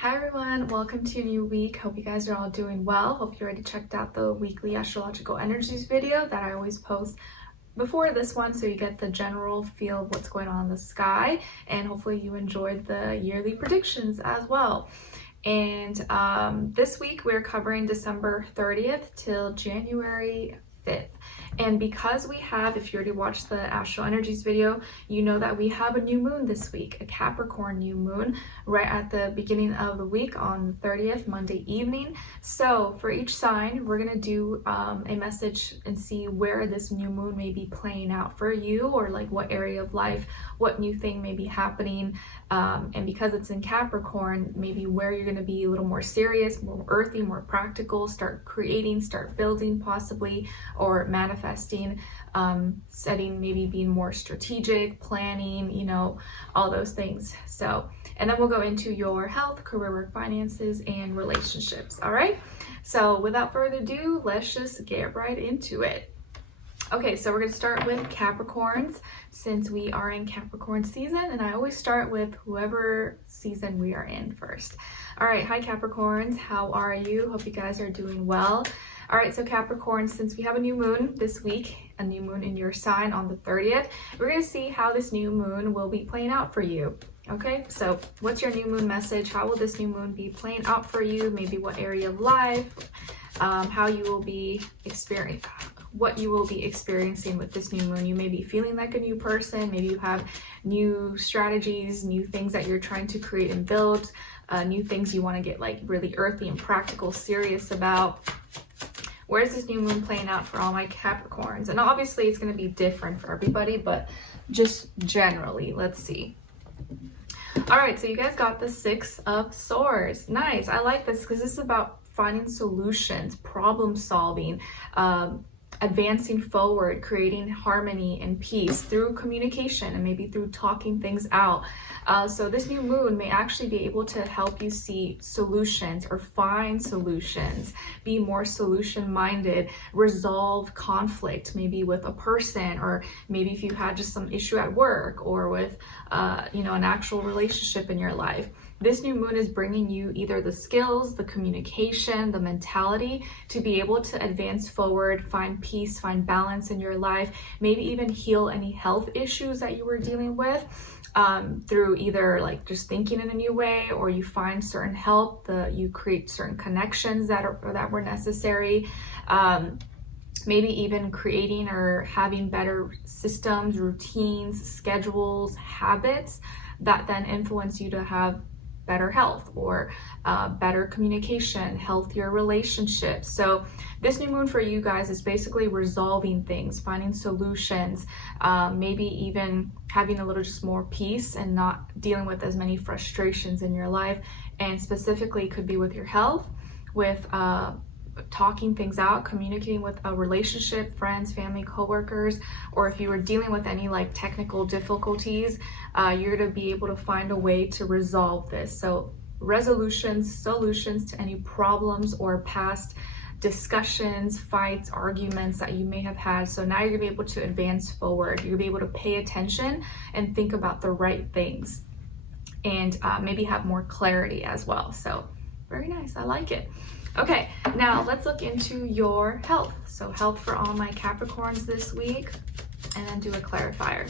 Hi everyone, welcome to a new week. Hope you guys are all doing well. Hope you already checked out the weekly astrological energies video that I always post before this one, so you get the general feel of what's going on in the sky, and hopefully you enjoyed the yearly predictions as well. And this week we're covering December 30th till January 5th. And because we have, if you already watched the Astro Energies video, you know that we have a new moon this week, a Capricorn new moon, right at the beginning of the week on the 30th, Monday evening. So for each sign, we're going to do a message and see where this new moon may be playing out for you, or like what area of life, what new thing may be happening. And because it's in Capricorn, maybe where you're going to be a little more serious, more earthy, more practical, start creating, start building possibly, or manifesting, setting, maybe being more strategic, planning, you know, all those things. So, and then we'll go into your health, career, work, finances, and relationships. All right. So without further ado, let's just get right into it. Okay, so we're going to start with Capricorns, since we are in Capricorn season, and I always start with whoever season we are in first. All right, hi Capricorns, how are you? Hope you guys are doing well. All right, so Capricorn, since we have a new moon this week, a new moon in your sign on the 30th, we're going to see how this new moon will be playing out for you. Okay, so what's your new moon message? How will this new moon be playing out for you? Maybe what area of life, how you will be experiencing, what you will be experiencing with this new moon. You may be feeling like a new person. Maybe you have new strategies, new things that you're trying to create and build, new things you want to get like really earthy and practical, serious about. Where's this new moon playing out for all my Capricorns? And obviously it's going to be different for everybody, but just generally, let's see. All right, so you guys got the 6 of Swords. Nice. I like this because this is about finding solutions, problem solving, advancing forward, creating harmony and peace through communication and maybe through talking things out. So this new moon may actually be able to help you see solutions or find solutions, be more solution-minded, resolve conflict, maybe with a person, or maybe if you had just some issue at work, or with you know, an actual relationship in your life. This new moon is bringing you either the skills, the communication, the mentality to be able to advance forward, find peace, find balance in your life, maybe even heal any health issues that you were dealing with through either like just thinking in a new way, or you find certain help, you create certain connections that were necessary. Maybe even creating or having better systems, routines, schedules, habits that then influence you to have better health, or better communication, healthier relationships. So this new moon for you guys is basically resolving things, finding solutions, maybe even having a little just more peace and not dealing with as many frustrations in your life. And specifically could be with your health, with talking things out, communicating with a relationship, friends, family, coworkers, or if you were dealing with any like technical difficulties, you're to be able to find a way to resolve this. So resolutions, solutions to any problems or past discussions, fights, arguments that you may have had. So now you're gonna be able to advance forward. You're gonna be able to pay attention and think about the right things, and maybe have more clarity as well. So very nice, I like it. Okay, now let's look into your health. So health for all my Capricorns this week, and then do a clarifier.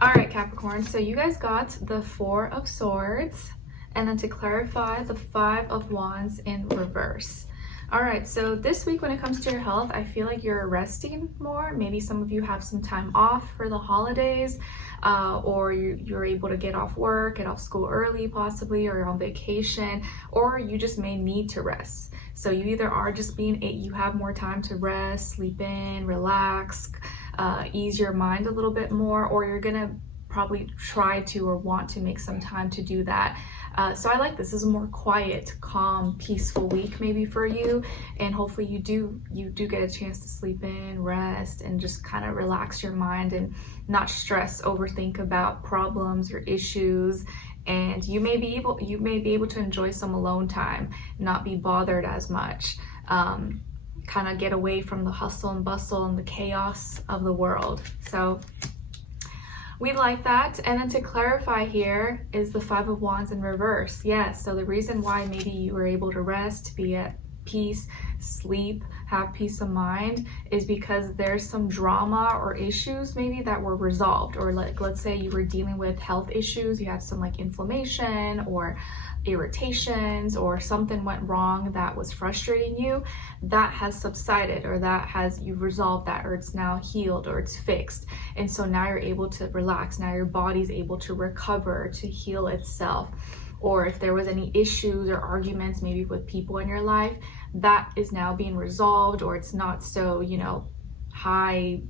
All right, Capricorn, so you guys got the 4 of Swords, and then to clarify, the 5 of Wands in reverse. All right, so this week when it comes to your health, I feel like you're resting more. Maybe some of you have some time off for the holidays, or you're able to get off work, get off school early possibly, or you're on vacation, or you just may need to rest. So you either are just you have more time to rest, sleep in, relax, ease your mind a little bit more, or you're gonna probably try to or want to make some time to do that. So I like this. This is a more quiet, calm, peaceful week maybe for you, and hopefully you do get a chance to sleep in, rest, and just kind of relax your mind and not stress, overthink about problems or issues. And you may be able to enjoy some alone time, not be bothered as much, kind of get away from the hustle and bustle and the chaos of the world. So we like that. And then to clarify here is the Five of Wands in reverse. Yes, so the reason why maybe you were able to rest, be at peace, sleep, have peace of mind is because there's some drama or issues maybe that were resolved. Or like, let's say you were dealing with health issues, you had some like inflammation or irritations, or something went wrong that was frustrating you, that has subsided, or you've resolved that, or it's now healed, or it's fixed. And so now you're able to relax. Now your body's able to recover, to heal itself. Or if there was any issues or arguments maybe with people in your life, that is now being resolved, or it's not so, you know, high,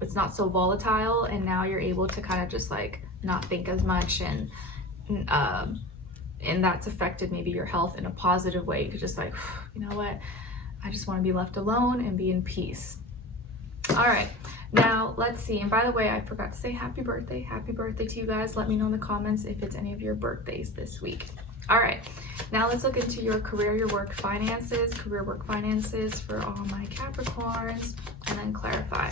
it's not so volatile, and now you're able to kind of just like not think as much, and that's affected maybe your health in a positive way. You could just like, you know what, I just want to be left alone and be in peace. All right, now let's see. And by the way, I forgot to say happy birthday to you guys. Let me know in the comments if it's any of your birthdays this week. All right, now let's look into your career, your work, finances, career, work, finances for all my Capricorns, and then clarify.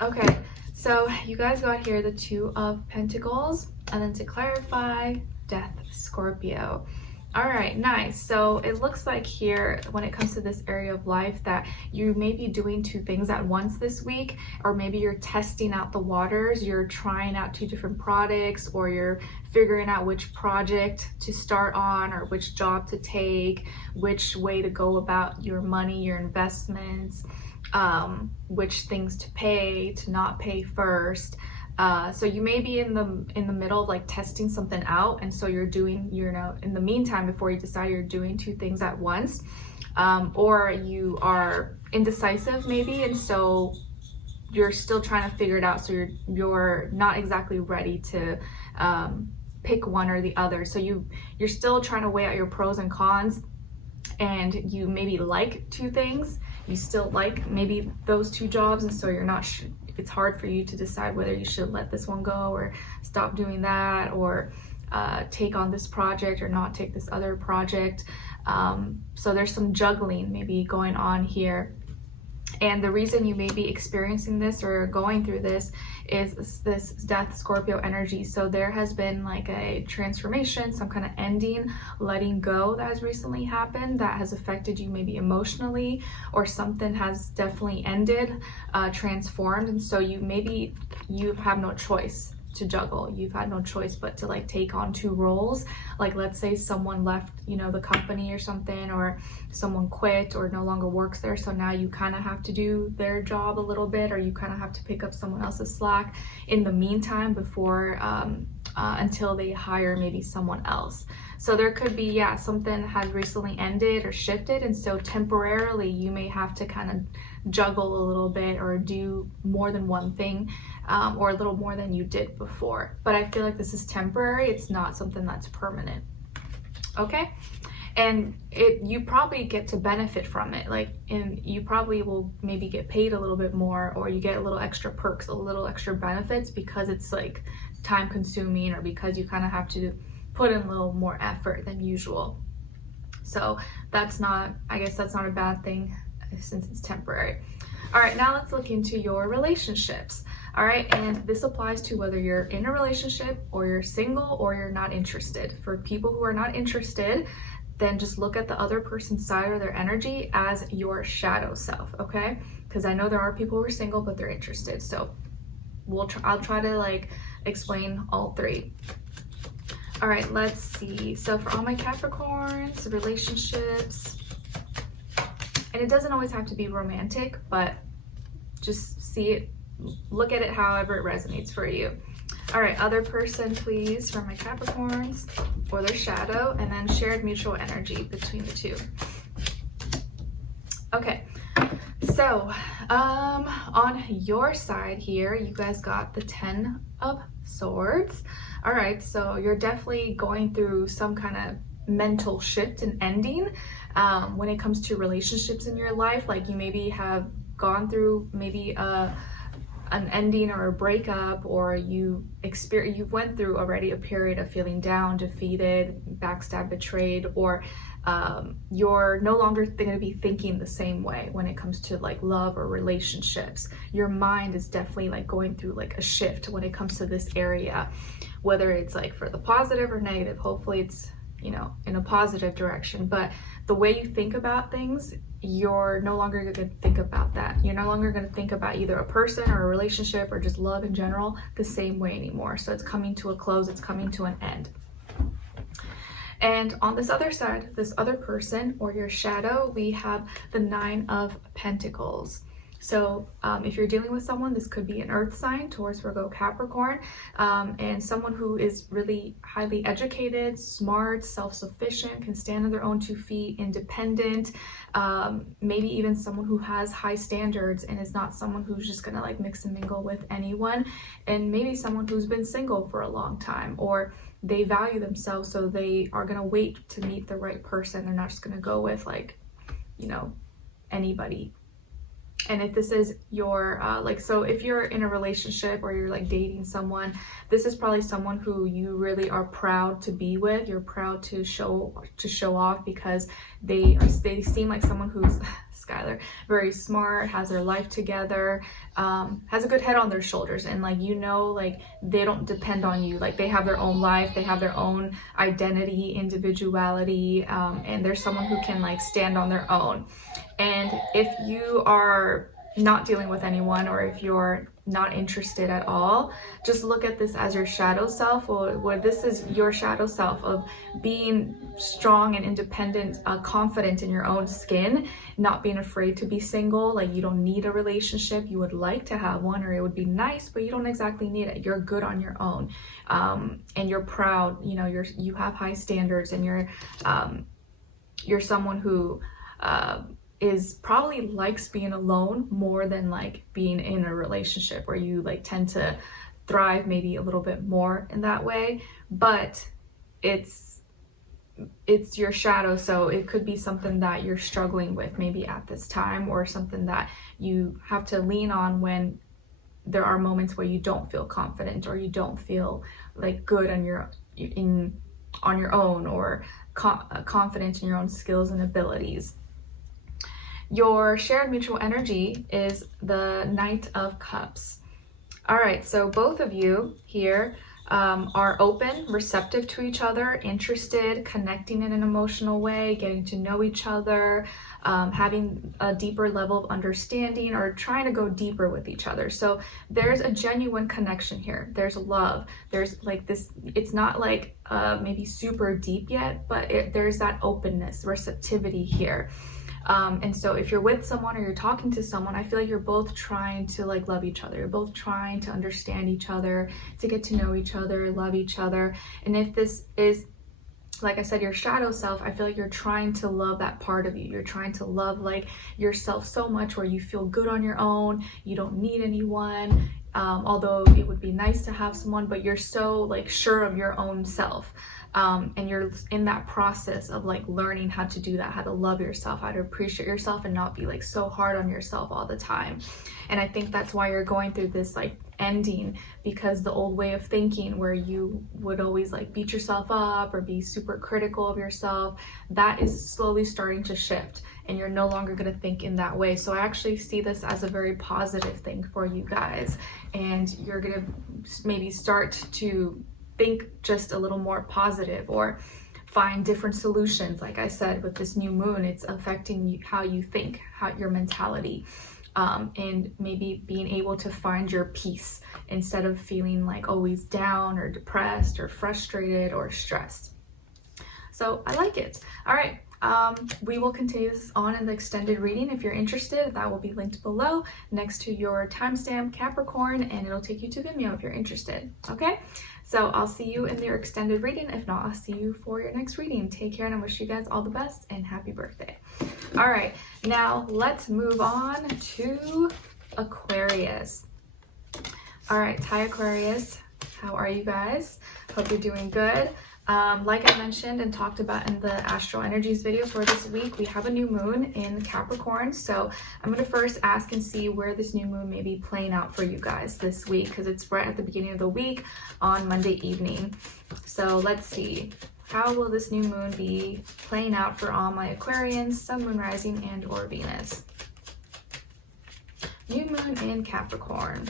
Okay, so you guys got here the Two of Pentacles, and then to clarify, Death, Scorpio. All right, nice. So it looks like here, when it comes to this area of life, that you may be doing two things at once this week, or maybe you're testing out the waters, you're trying out two different products, or you're figuring out which project to start on, or which job to take, which way to go about your money, your investments, which things to pay, to not pay first. So you may be in the middle of like testing something out, and so you're doing, you know, in the meantime, before you decide, you're doing two things at once, or you are indecisive maybe, and so you're still trying to figure it out. So you're not exactly ready to pick one or the other. So you're still trying to weigh out your pros and cons, and you maybe like two things. You still like maybe those two jobs, and so you're not it's hard for you to decide whether you should let this one go, or stop doing that, or take on this project or not take this other project. So there's some juggling maybe going on here. And the reason you may be experiencing this or going through this is this Death, Scorpio energy. So there has been like a transformation, some kind of ending, letting go that has recently happened that has affected you maybe emotionally, or something has definitely ended, transformed. And so you have no choice to juggle. You've had no choice but to like take on two roles. Like, let's say someone left, you know, the company or something, or someone quit or no longer works there, so now you kind of have to do their job a little bit, or you kind of have to pick up someone else's slack in the meantime before until they hire maybe someone else. So there could be, yeah, something has recently ended or shifted, and so temporarily you may have to kind of juggle a little bit, or do more than one thing, or a little more than you did before. But I feel like this is temporary. It's not something that's permanent. Okay? And you probably get to benefit from it. And you probably will maybe get paid a little bit more, or you get a little extra perks, a little extra benefits, because it's like time consuming, or because you kind of have to put in a little more effort than usual. So I guess that's not a bad thing, since it's temporary. All right, now let's look into your relationships. All right, and this applies to whether you're in a relationship, or you're single, or you're not interested. For people who are not interested, then just look at the other person's side or their energy as your shadow self, okay? Because I know there are people who are single, but they're interested. So I'll try to like explain all three. All right, let's see. So for all my Capricorns, relationships, and it doesn't always have to be romantic, but just see it, look at it however it resonates for you. All right, other person, please, for my Capricorns, or their shadow, and then shared mutual energy between the two. Okay, so on your side here, you guys got the 10 of Swords. All right, so you're definitely going through some kind of mental shift and ending when it comes to relationships in your life. Like, you maybe have gone through maybe a an ending or a breakup, or you went through already a period of feeling down, defeated, backstabbed, betrayed, or you're no longer going to be thinking the same way when it comes to like love or relationships. Your mind is definitely like going through like a shift when it comes to this area, whether it's like for the positive or negative. Hopefully it's, you know, in a positive direction, but the way you think about things, you're no longer going to think about that. You're no longer going to think about either a person or a relationship or just love in general the same way anymore. So it's coming to a close, it's coming to an end. And on this other side, this other person or your shadow, we have the 9 of Pentacles. So if you're dealing with someone, this could be an earth sign, Taurus, Virgo, Capricorn, and someone who is really highly educated, smart, self-sufficient, can stand on their own 2 feet, independent, maybe even someone who has high standards and is not someone who's just gonna like mix and mingle with anyone, and maybe someone who's been single for a long time, or they value themselves, so they are gonna wait to meet the right person. They're not just gonna go with like, you know, anybody. And if this is your, so if you're in a relationship or you're like dating someone, this is probably someone who you really are proud to be with. You're proud to show off, because they seem like someone who's, Skylar, very smart, has their life together, has a good head on their shoulders. And like, you know, like they don't depend on you. Like they have their own life, they have their own identity, individuality, and they're someone who can like stand on their own. And if you are not dealing with anyone, or if you're not interested at all, just look at this as your shadow self, or this is your shadow self of being strong and independent, confident in your own skin, not being afraid to be single. Like you don't need a relationship. You would like to have one, or it would be nice, but you don't exactly need it. You're good on your own, and you're proud. You know, you have high standards, and you're someone who is probably likes being alone more than like being in a relationship, where you like tend to thrive maybe a little bit more in that way. But it's your shadow, so it could be something that you're struggling with maybe at this time, or something that you have to lean on when there are moments where you don't feel confident, or you don't feel like good on your own, or confident in your own skills and abilities. Your shared mutual energy is the Knight of Cups. All right, so both of you here are open, receptive to each other, interested, connecting in an emotional way, getting to know each other, having a deeper level of understanding, or trying to go deeper with each other. So there's a genuine connection here. There's love. There's like this, it's not like maybe super deep yet, but there's that openness, receptivity here. And so if you're with someone or you're talking to someone, I feel like you're both trying to like love each other. You're both trying to understand each other, to get to know each other, love each other. And if this is, like I said, your shadow self, I feel like you're trying to love that part of you. You're trying to love like yourself so much, where you feel good on your own. You don't need anyone. Although it would be nice to have someone, but you're so like sure of your own self. And you're in that process of like learning how to do that, how to love yourself, how to appreciate yourself, and not be like so hard on yourself all the time. And I think that's why you're going through this like ending, because the old way of thinking, where you would always like beat yourself up or be super critical of yourself, that is slowly starting to shift, and you're no longer going to think in that way. So I actually see this as a very positive thing for you guys, and you're going to maybe start to think just a little more positive, or find different solutions. Like I said, with this new moon, it's affecting you, how you think, how your mentality, and maybe being able to find your peace instead of feeling like always down or depressed or frustrated or stressed. So I like it. All right. We will continue this on in the extended reading. If you're interested, that will be linked below next to your timestamp Capricorn, and it'll take you to Vimeo if you're interested. Okay, so I'll see you in your extended reading. If not, I'll see you for your next reading. Take care, and I wish you guys all the best and happy birthday. All right, now let's move on to Aquarius. All right, hi Aquarius, how are you guys? Hope you're doing good. Like I mentioned and talked about in the Astro Energies video for this week, we have a new moon in Capricorn. So I'm going to first ask and see where this new moon may be playing out for you guys this week, because it's right at the beginning of the week on Monday evening. So let's see. How will this new moon be playing out for all my Aquarians, Sun, Moon, Rising, and or Venus? New moon in Capricorn.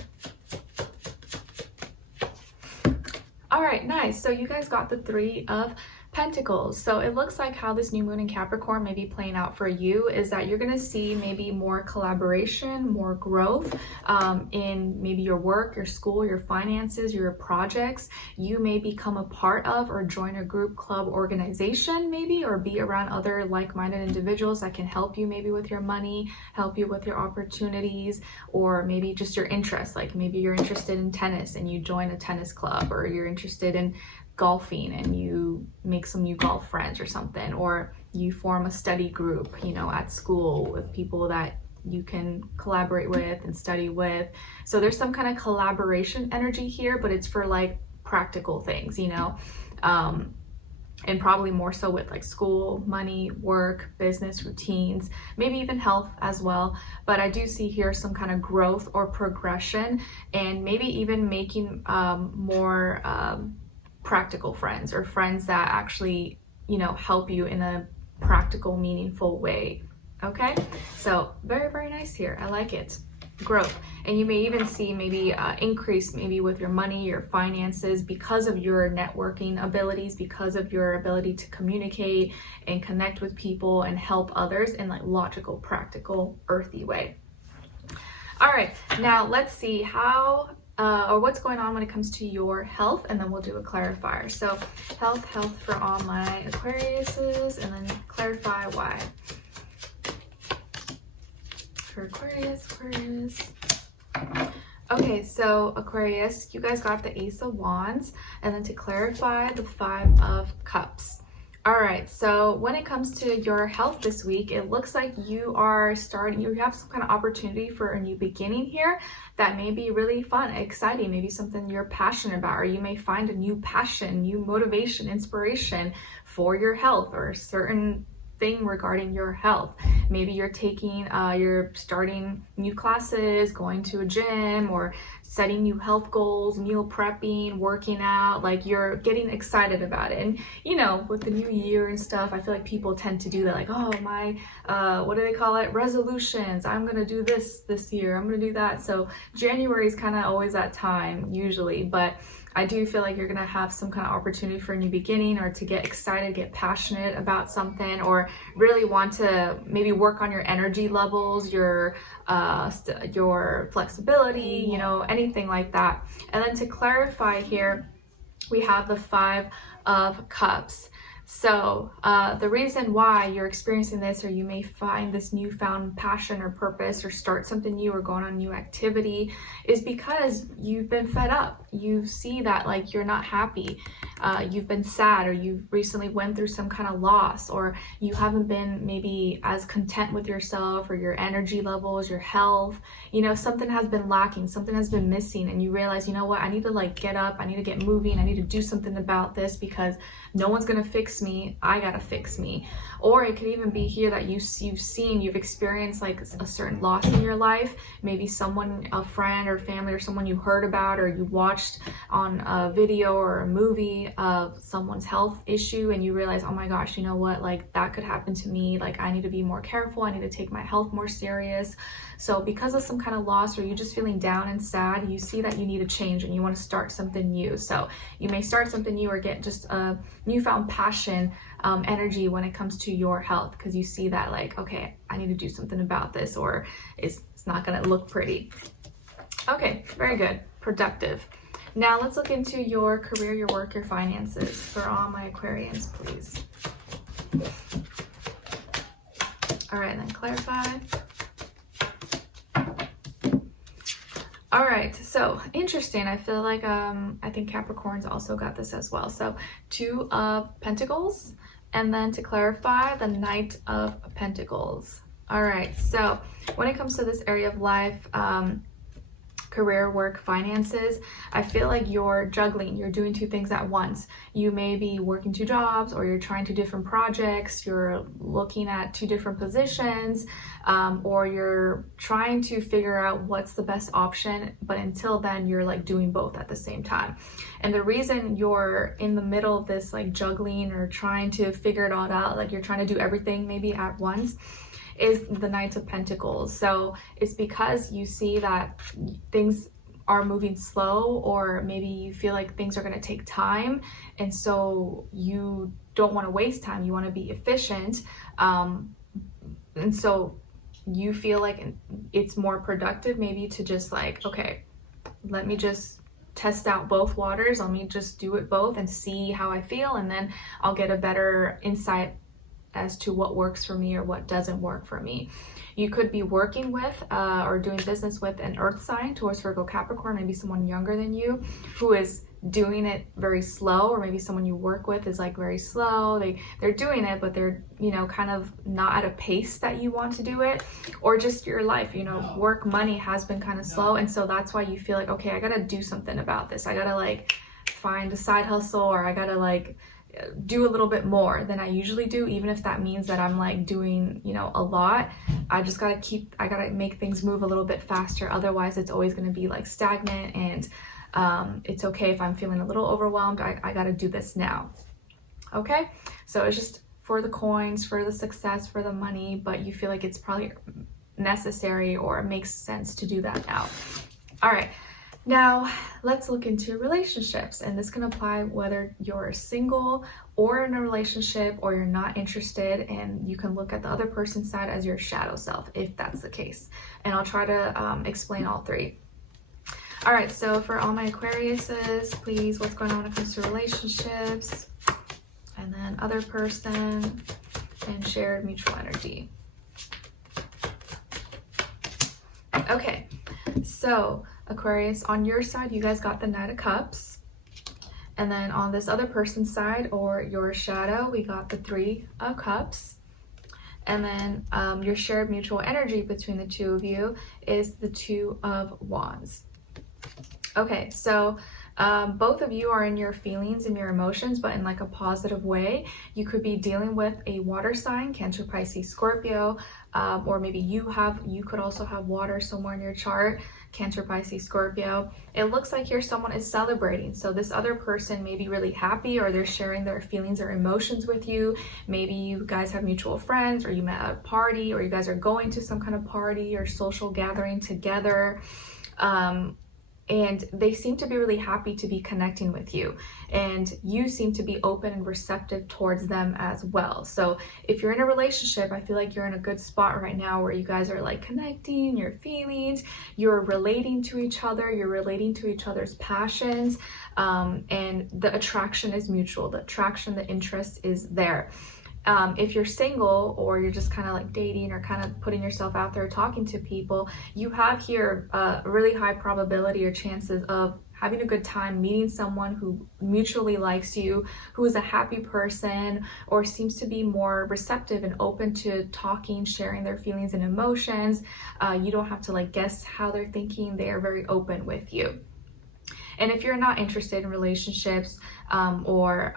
All right, nice. So you guys got the Three of Pentacles. So it looks like how this new moon in Capricorn may be playing out for you is that you're going to see maybe more collaboration, more growth in maybe your work, your school, your finances, your projects. You may become a part of or join a group, club, organization maybe, or be around other like-minded individuals that can help you maybe with your money, help you with your opportunities, or maybe just your interests. Like maybe you're interested in tennis and you join a tennis club, or you're interested in golfing and you make some new golf friends or something, or you form a study group, you know, at school with people that you can collaborate with and study with. So there's some kind of collaboration energy here, but it's for like practical things, you know, and probably more so with like school, money, work, business, routines, maybe even health as well. But I do see here some kind of growth or progression, and maybe even making more practical friends, or friends that actually, you know, help you in a practical, meaningful way. Okay, so very, very nice here. I like it. Growth. And you may even see maybe increase maybe with your money, your finances, because of your networking abilities, because of your ability to communicate and connect with people and help others in like logical, practical, earthy way. All right, now let's see how or what's going on when it comes to your health, and then we'll do a clarifier. So health for all my Aquariuses, and then clarify why. For Aquarius. Okay, so Aquarius, you guys got the Ace of Wands, and then to clarify, the Five of Cups. All right, so when it comes to your health this week, it looks like you are starting, you have some kind of opportunity for a new beginning here that may be really fun, exciting, maybe something you're passionate about, or you may find a new passion, new motivation, inspiration for your health, or a certain thing regarding your health. Maybe you're you're starting new classes, going to a gym, or setting new health goals, meal prepping, working out, like you're getting excited about it. And you know, with the new year and stuff, I feel like people tend to do that, like, oh, my, what do they call it? Resolutions. I'm gonna do this year, I'm gonna do that. So January is kind of always that time usually, but I do feel like you're gonna have some kind of opportunity for a new beginning, or to get excited, get passionate about something, or really want to maybe work on your energy levels, your flexibility, you know, anything like that. And then to clarify here, we have the Five of Cups. So the reason why you're experiencing this, or you may find this newfound passion or purpose, or start something new, or go on a new activity, is because you've been fed up. You see that like you're not happy, you've been sad, or you recently went through some kind of loss, or you haven't been maybe as content with yourself, or your energy levels, your health, you know, something has been lacking, something has been missing, and you realize, you know what, I need to like get up, I need to get moving, I need to do something about this, because no one's gonna fix me, I gotta fix me. Or it could even be here that you've experienced like a certain loss in your life, maybe someone, a friend or family, or someone you heard about, or you watched on a video or a movie of someone's health issue, and you realize, oh my gosh, you know what, like that could happen to me, like I need to be more careful, I need to take my health more serious. So because of some kind of loss, or you just feeling down and sad, you see that you need a change and you want to start something new. So you may start something new, or get just a newfound passion, energy when it comes to your health, because you see that like, okay, I need to do something about this, or it's not going to look pretty. Okay, very good. Productive. Now let's look into your career, your work, your finances for all my Aquarians, please. All right, then clarify. All right, so interesting. I feel like I think Capricorn's also got this as well. So Two of Pentacles, and then to clarify, the Knight of Pentacles. All right, so when it comes to this area of life, career, work, finances, I feel like you're juggling, you're doing two things at once. You may be working two jobs, or you're trying two different projects, you're looking at two different positions, or you're trying to figure out what's the best option, but until then you're like doing both at the same time. And the reason you're in the middle of this like juggling or trying to figure it all out, like you're trying to do everything maybe at once, is the Knight of Pentacles. So it's because you see that things are moving slow, or maybe you feel like things are going to take time, and so you don't want to waste time, you want to be efficient, and so you feel like it's more productive maybe to just like, okay, let me just test out both waters, let me just do it both and see how I feel, and then I'll get a better insight as to what works for me or what doesn't work for me. You could be working with or doing business with an earth sign, Taurus, Virgo, Capricorn, maybe someone younger than you who is doing it very slow, or maybe someone you work with is like very slow. They're doing it, but they're, you know, kind of not at a pace that you want to do it, or just your life, you know, work, money has been kind of slow, and so that's why you feel like, okay, I gotta do something about this. I gotta like find a side hustle, or I gotta like do a little bit more than I usually do, even if that means that I'm like doing, you know, a lot. I just gotta make things move a little bit faster, otherwise it's always going to be like stagnant, and it's okay if I'm feeling a little overwhelmed. I gotta do this now. Okay, so it's just for the coins, for the success, for the money, but you feel like it's probably necessary or makes sense to do that now. All right, now let's look into relationships, and this can apply whether you're single or in a relationship, or you're not interested, and you can look at the other person's side as your shadow self if that's the case, and I'll try to explain all three. All right, so for all my Aquariuses, please, what's going on when it comes to relationships, and then other person, and shared mutual energy. Okay, so Aquarius, on your side, you guys got the Knight of Cups. And then on this other person's side, or your shadow, we got the Three of Cups. And then your shared mutual energy between the two of you is the Two of Wands. Okay, so both of you are in your feelings and your emotions, but in like a positive way. You could be dealing with a water sign, Cancer, Pisces, Scorpio, or maybe you could also have water somewhere in your chart, Cancer, Pisces, Scorpio. It looks like here someone is celebrating. So this other person may be really happy, or they're sharing their feelings or emotions with you. Maybe you guys have mutual friends, or you met at a party, or you guys are going to some kind of party or social gathering together. And they seem to be really happy to be connecting with you, and you seem to be open and receptive towards them as well. So if you're in a relationship, I feel like you're in a good spot right now where you guys are like connecting your feelings, you're relating to each other, you're relating to each other's passions, and the attraction is mutual. The attraction, the interest is there. If you're single, or you're just kind of like dating, or kind of putting yourself out there talking to people, you have here a really high probability or chances of having a good time, meeting someone who mutually likes you, who is a happy person, or seems to be more receptive and open to talking, sharing their feelings and emotions. You don't have to like guess how they're thinking. They are very open with you. And if you're not interested in relationships, or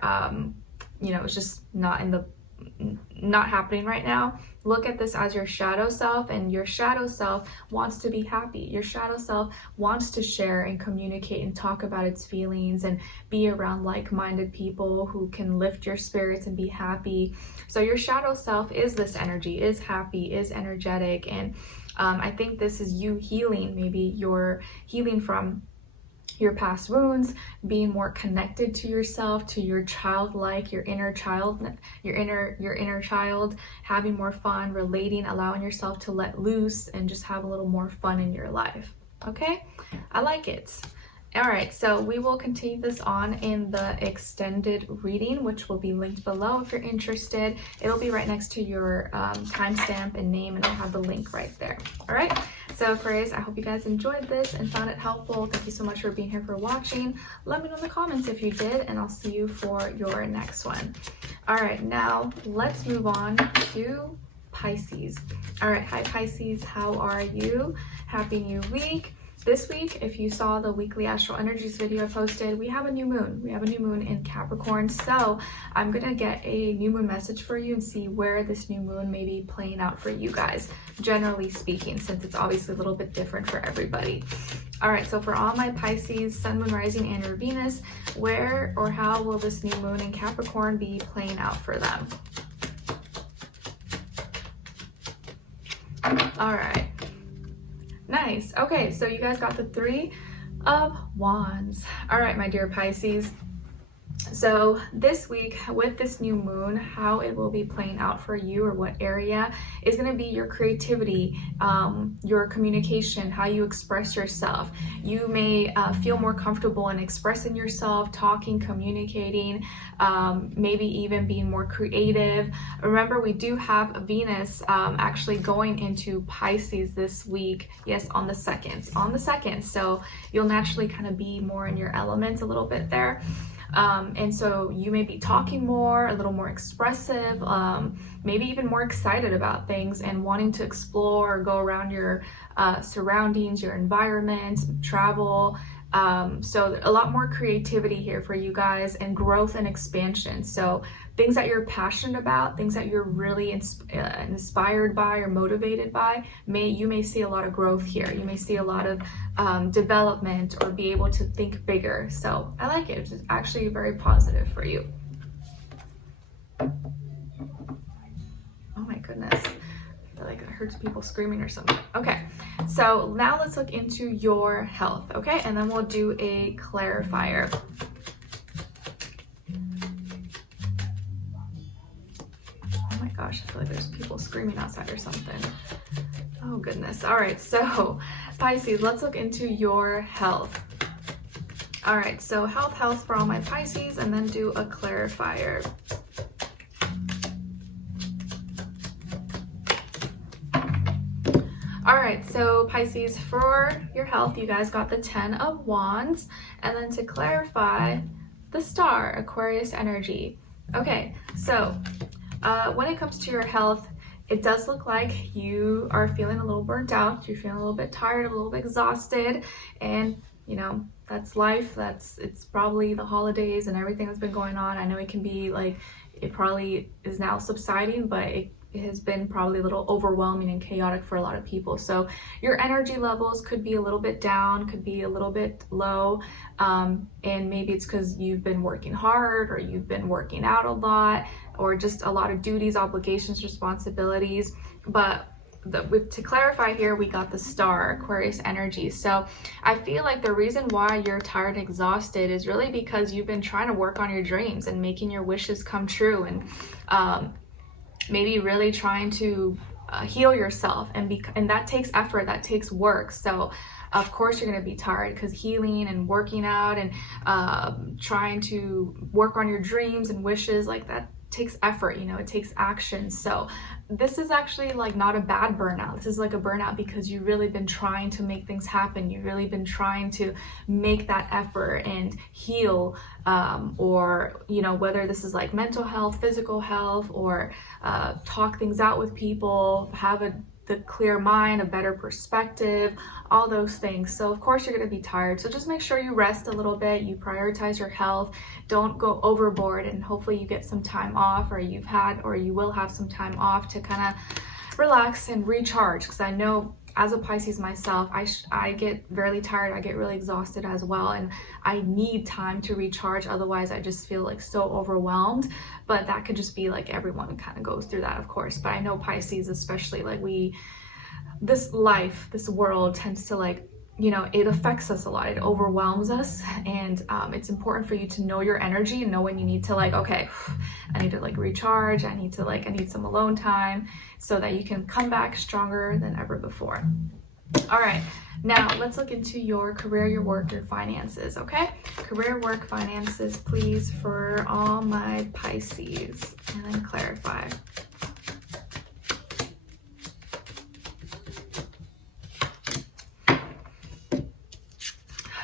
you know, it's just not happening right now, look at this as your shadow self, and your shadow self wants to be happy. Your shadow self wants to share and communicate and talk about its feelings, and be around like-minded people who can lift your spirits and be happy. So your shadow self is this energy, is happy, is energetic, and I think this is you healing. Maybe you're healing from your past wounds, being more connected to yourself, to your childlike, your inner child, your inner child, having more fun, relating, allowing yourself to let loose and just have a little more fun in your life. Okay, I like it. All right, so we will continue this on in the extended reading, which will be linked below if you're interested. It'll be right next to your timestamp and name, and I'll have the link right there. All right, so Aquarius, I hope you guys enjoyed this and found it helpful. Thank you so much for being here, for watching. Let me know in the comments if you did, and I'll see you for your next one. All right, now let's move on to Pisces. All right, hi Pisces, how are you? Happy new week. this week, if you saw the weekly astral energies video I posted, we have a new moon. We have a new moon in Capricorn. So I'm going to get a new moon message for you and see where this new moon may be playing out for you guys, generally speaking, since it's obviously a little bit different for everybody. All right, so for all my Pisces, Sun, Moon, Rising, and your Venus, where or how will this new moon in Capricorn be playing out for them? All right. Nice. Okay, so you guys got the 3 of Wands. All right, my dear Pisces. So this week with this new moon, how it will be playing out for you, or what area, is going to be your creativity, your communication, how you express yourself. You may feel more comfortable in expressing yourself, talking, communicating, maybe even being more creative. Remember, we do have Venus actually going into Pisces this week. Yes, on the 2nd. So you'll naturally kind of be more in your element a little bit there. And so you may be talking more, a little more expressive, maybe even more excited about things and wanting to explore or go around your surroundings, your environment, travel. So a lot more creativity here for you guys, and growth and expansion. So things that you're passionate about, things that you're really inspired by or motivated by, you may see a lot of growth here. You may see a lot of development, or be able to think bigger. So I like it. It's actually very positive for you. Oh my goodness. I feel like I heard people screaming or something. Okay, so now let's look into your health, okay? And then we'll do a clarifier. Oh my gosh, I feel like there's people screaming outside or something. Oh goodness. All right, so Pisces, let's look into your health. All right, so health for all my Pisces, and then do a clarifier. All right, so Pisces, for your health, you guys got the 10 of Wands, and then to clarify, the star, Aquarius energy. Okay, so when it comes to your health, it does look like you are feeling a little burnt out. You're feeling a little bit tired, a little bit exhausted, and you know, that's life. It's probably the holidays and everything that's been going on. I know it can be like, it probably is now subsiding, but it has been probably a little overwhelming and chaotic for a lot of people. So your energy levels could be a little bit down, could be a little bit low, and maybe it's because you've been working hard, or you've been working out a lot, or just a lot of duties, obligations, responsibilities. But to clarify here, we got the star, Aquarius energy. So I feel like the reason why you're tired and exhausted is really because you've been trying to work on your dreams and making your wishes come true, and maybe really trying to heal yourself, and that takes effort, that takes work. So of course you're going to be tired, because healing and working out and trying to work on your dreams and wishes, like that takes effort, you know, it takes action. So this is actually like not a bad burnout. This is like a burnout because you've really been trying to make things happen. You've really been trying to make that effort and heal, or, you know, whether this is like mental health, physical health, or talk things out with people, have the clear mind, a better perspective, all those things. So of course you're going to be tired. So just make sure you rest a little bit, you prioritize your health, don't go overboard, and hopefully you get some time off, or you will have some time off to kind of relax and recharge. Because I know as a Pisces myself, I get really tired, I get really exhausted as well, and I need time to recharge. Otherwise I just feel like so overwhelmed. But that could just be like, everyone kind of goes through that, of course. But I know Pisces especially, like this world tends to, like, you know, it affects us a lot. It overwhelms us, and it's important for you to know your energy and know when you need to, like, okay, I need to like recharge, I need some alone time, so that you can come back stronger than ever before. All right, now let's look into your career, your work, your finances, okay? Career, work, finances, please, for all my Pisces, and then clarify.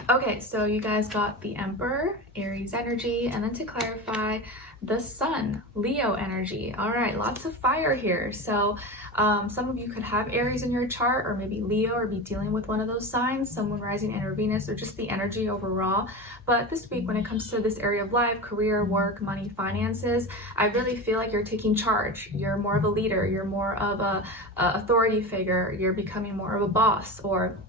Okay, so you guys got the Emperor, Aries energy, and then to clarify, the Sun, Leo energy. All right, lots of fire here. So some of you could have Aries in your chart, or maybe Leo, or be dealing with one of those signs, Sun, Moon, Rising, and or Venus, or just the energy overall. But this week, when it comes to this area of life, career, work, money, finances, I really feel like you're taking charge. You're more of a leader. You're more of a authority figure. You're becoming more of a boss, or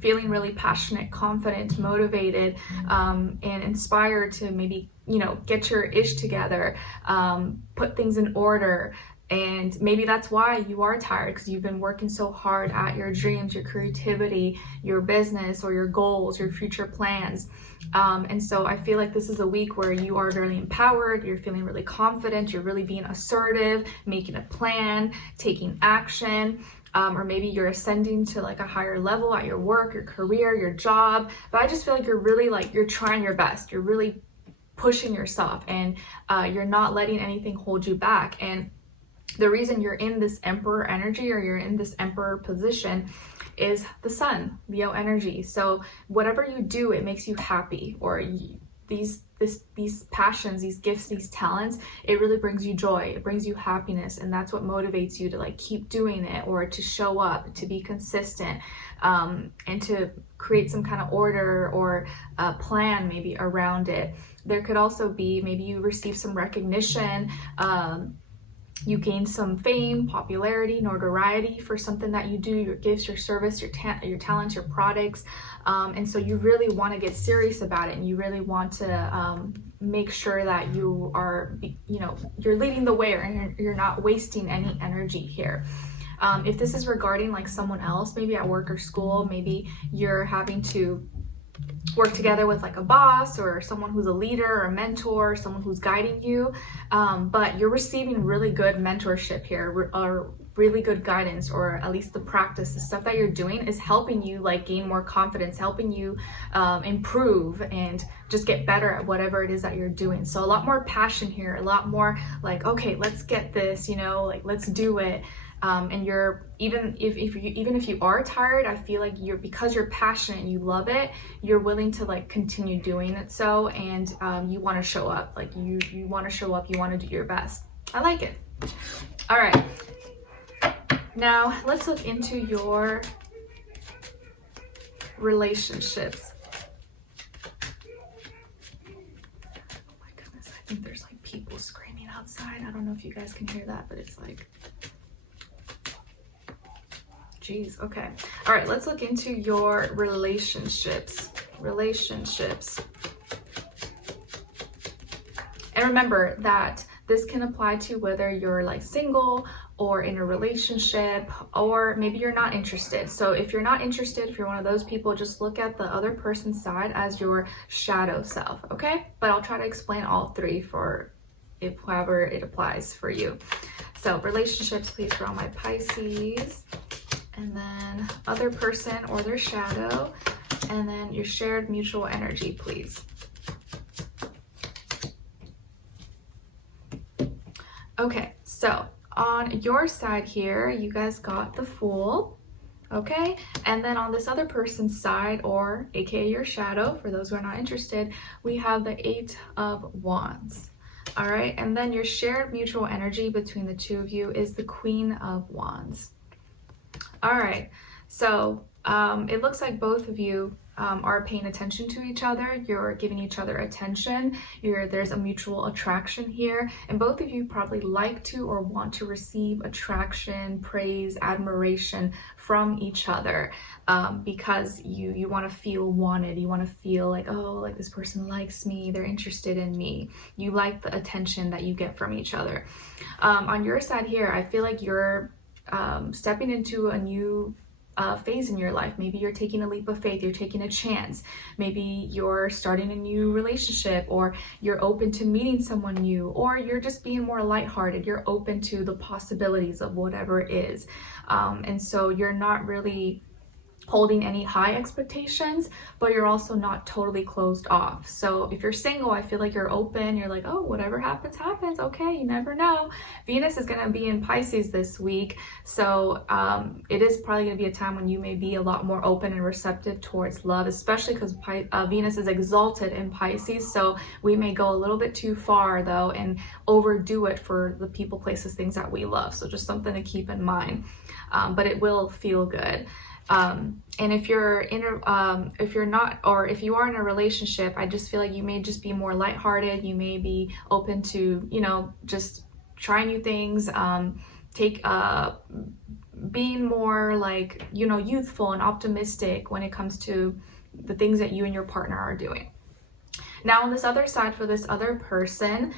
feeling really passionate, confident, motivated, and inspired to maybe, you know, get your ish together, put things in order. And maybe that's why you are tired, because you've been working so hard at your dreams, your creativity, your business, or your goals, your future plans. And so I feel like this is a week where you are really empowered, you're feeling really confident, you're really being assertive, making a plan, taking action. Or maybe you're ascending to like a higher level at your work, your career, your job. But I just feel like you're really you're trying your best. You're really pushing yourself, and you're not letting anything hold you back. And the reason you're in this Emperor energy, or you're in this Emperor position, is the Sun, Leo energy. So whatever you do, it makes you happy, or these passions, these gifts, these talents, it really brings you joy, it brings you happiness, and that's what motivates you to like keep doing it, or to show up, to be consistent, and to create some kind of order or a plan maybe around it. There could also be maybe you receive some recognition, you gain some fame, popularity, notoriety for something that you do, your gifts, your service, your talents, your products. And so you really want to get serious about it, and you really want to make sure that you are, you know, you're leading the way, and you're not wasting any energy here. If this is regarding like someone else, maybe at work or school, maybe you're having to work together with like a boss, or someone who's a leader, or a mentor, or someone who's guiding you, but you're receiving really good mentorship here, or really good guidance, or at least the practice, the stuff that you're doing is helping you like gain more confidence, helping you improve and just get better at whatever it is that you're doing. So a lot more passion here, a lot more like, okay, let's get this, you know, like let's do it. And you're even if you are tired, I feel like because you're passionate and you love it, you're willing to like continue doing it. So, and you want to show up, like you want to show up, you want to do your best. I like it. All right, now let's look into your relationships. Oh my goodness, I think there's like people screaming outside. I don't know if you guys can hear that, but it's like, geez, okay. All right, let's look into your relationships. And remember that this can apply to whether you're like single or in a relationship, or maybe you're not interested. So if you're not interested, if you're one of those people, just look at the other person's side as your shadow self, okay? But I'll try to explain all three for if however it applies for you. So relationships, please draw my Pisces. And then other person or their shadow, and then your shared mutual energy, please. Okay, so on your side here, you guys got the Fool, okay? And then on this other person's side, or aka your shadow, for those who are not interested, we have the 8 of Wands. All right, and then your shared mutual energy between the two of you is the Queen of Wands. All right, so it looks like both of you are paying attention to each other. You're giving each other attention. There's a mutual attraction here, and both of you probably like to or want to receive attraction, praise, admiration from each other, because you want to feel wanted. You want to feel like, oh, like this person likes me, they're interested in me. You like the attention that you get from each other. On your side here, I feel like you're stepping into a new phase in your life. Maybe you're taking a leap of faith, you're taking a chance. Maybe you're starting a new relationship, or you're open to meeting someone new, or you're just being more lighthearted. You're open to the possibilities of whatever it is. And so you're not really holding any high expectations, but you're also not totally closed off. So if you're single, I feel like you're open. You're like, oh, whatever happens, happens. Okay, you never know. Venus is going to be in Pisces this week. So it is probably going to be a time when you may be a lot more open and receptive towards love, especially because Venus is exalted in Pisces. So we may go a little bit too far though and overdo it for the people, places, things that we love. So just something to keep in mind. But it will feel good. And if you're in if you're not, or if you are in a relationship, I just feel like you may just be more lighthearted. You may be open to, you know, just try new things, being more like, you know, youthful and optimistic when it comes to the things that you and your partner are doing. Now on this other side, for this other person,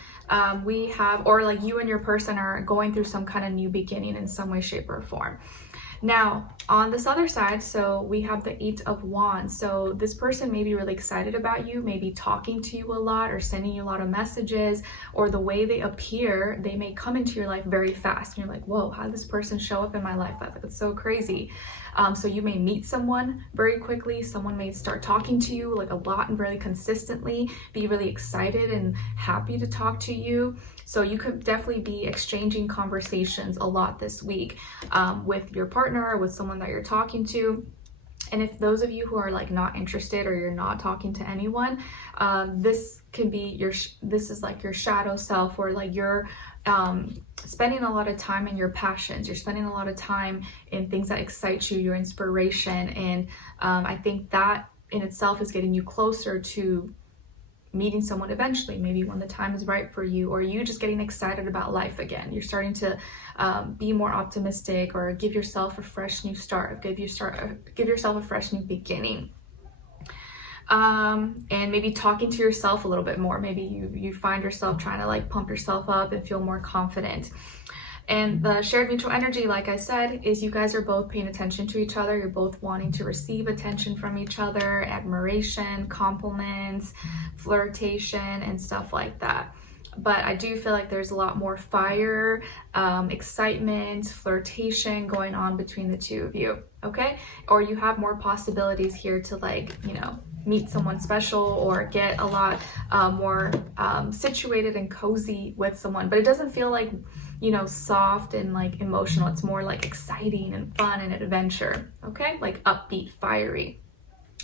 we have, or like you and your person are going through some kind of new beginning in some way, shape, or form. Now, on this other side, so we have the 8 of Wands. So this person may be really excited about you, maybe talking to you a lot or sending you a lot of messages, or the way they appear, they may come into your life very fast. And you're like, whoa, how did this person show up in my life? That's so crazy. So you may meet someone very quickly. Someone may start talking to you like a lot and really consistently, be really excited and happy to talk to you. So you could definitely be exchanging conversations a lot this week with your partner or with someone that you're talking to. And if those of you who are like not interested or you're not talking to anyone, this can be this is like your shadow self, or like you're spending a lot of time in your passions. You're spending a lot of time in things that excite you, your inspiration. And I think that in itself is getting you closer to meeting someone eventually, maybe when the time is right for you, or you just getting excited about life again. You're starting to be more optimistic, or give yourself a fresh new start, give yourself a fresh new beginning. And maybe talking to yourself a little bit more. Maybe you find yourself trying to like pump yourself up and feel more confident. And the shared mutual energy, like I said, is you guys are both paying attention to each other. You're both wanting to receive attention from each other, admiration, compliments, flirtation, and stuff like that. But I do feel like there's a lot more fire, excitement, flirtation going on between the two of you, okay? Or you have more possibilities here to like, you know, meet someone special or get a lot more situated and cozy with someone. But it doesn't feel like, you know, soft and like emotional. It's more like exciting and fun and adventure, okay? Like upbeat, fiery.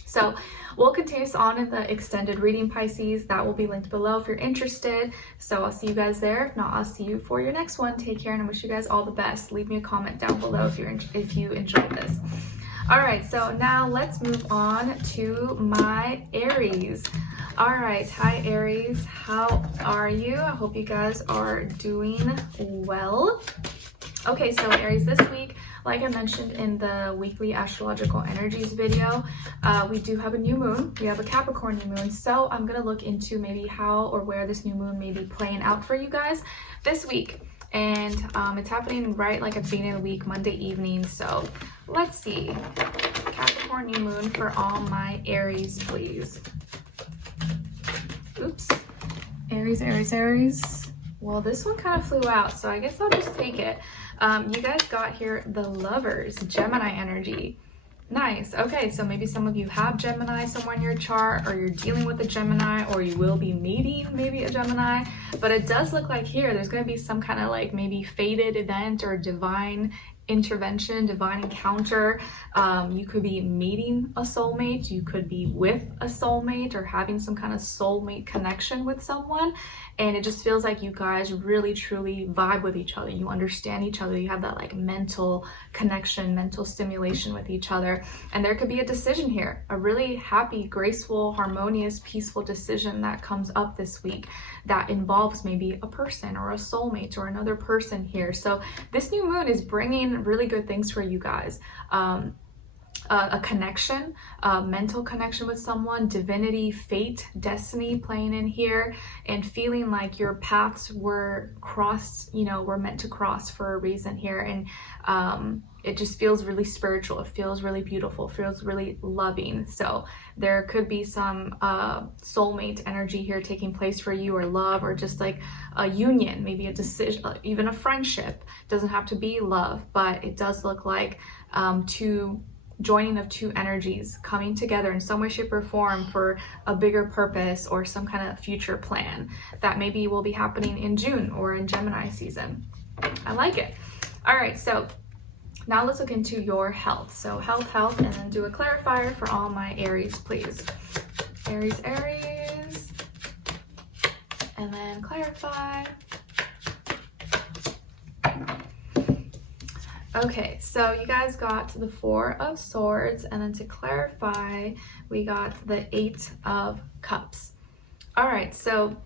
So we'll continue on in the extended reading, Pisces. That will be linked below if you're interested. So I'll see you guys there. If not, I'll see you for your next one. Take care, and I wish you guys all the best. Leave me a comment down below if you enjoyed this. All right, so now let's move on to my Aries. All right, hi Aries, how are you? I hope you guys are doing well. Okay, so Aries, this week, like I mentioned in the weekly astrological energies video, we do have a new moon. We have a Capricorn new moon. So I'm gonna look into maybe how or where this new moon may be playing out for you guys this week. And it's happening right like at the beginning of the week, Monday evening. So let's see. Capricorn new moon for all my Aries, please. Oops. Aries, Aries, Aries. Well, this one kind of flew out, so I guess I'll just take it. You guys got here the Lovers, Gemini energy. Nice. Okay, so maybe some of you have Gemini somewhere in your chart, or you're dealing with a Gemini, or you will be meeting maybe a Gemini. But it does look like here there's going to be some kind of like maybe fated event or divine intervention, divine encounter. You could be meeting a soulmate, you could be with a soulmate, or having some kind of soulmate connection with someone. And it just feels like you guys really truly vibe with each other. You understand each other. You have that like mental connection, mental stimulation with each other. And there could be a decision here, a really happy, graceful, harmonious, peaceful decision that comes up this week that involves maybe a person or a soulmate or another person here. So this new moon is bringing really good things for you guys. A connection, a mental connection with someone, divinity, fate, destiny playing in here, and feeling like your paths were crossed, you know, were meant to cross for a reason here. And it just feels really spiritual. It feels really beautiful. It feels really loving. So there could be some soulmate energy here taking place for you, or love, or just like a union, maybe a decision, even a friendship. It doesn't have to be love, but it does look like two joining of two energies coming together in some way, shape, or form for a bigger purpose or some kind of future plan that maybe will be happening in June or in Gemini season. I like it. All right, so now let's look into your health. So health, and then do a clarifier for all my Aries, please. Aries, and then clarify. Okay, so you guys got the 4 of Swords, and then to clarify, we got the 8 of Cups. All right, so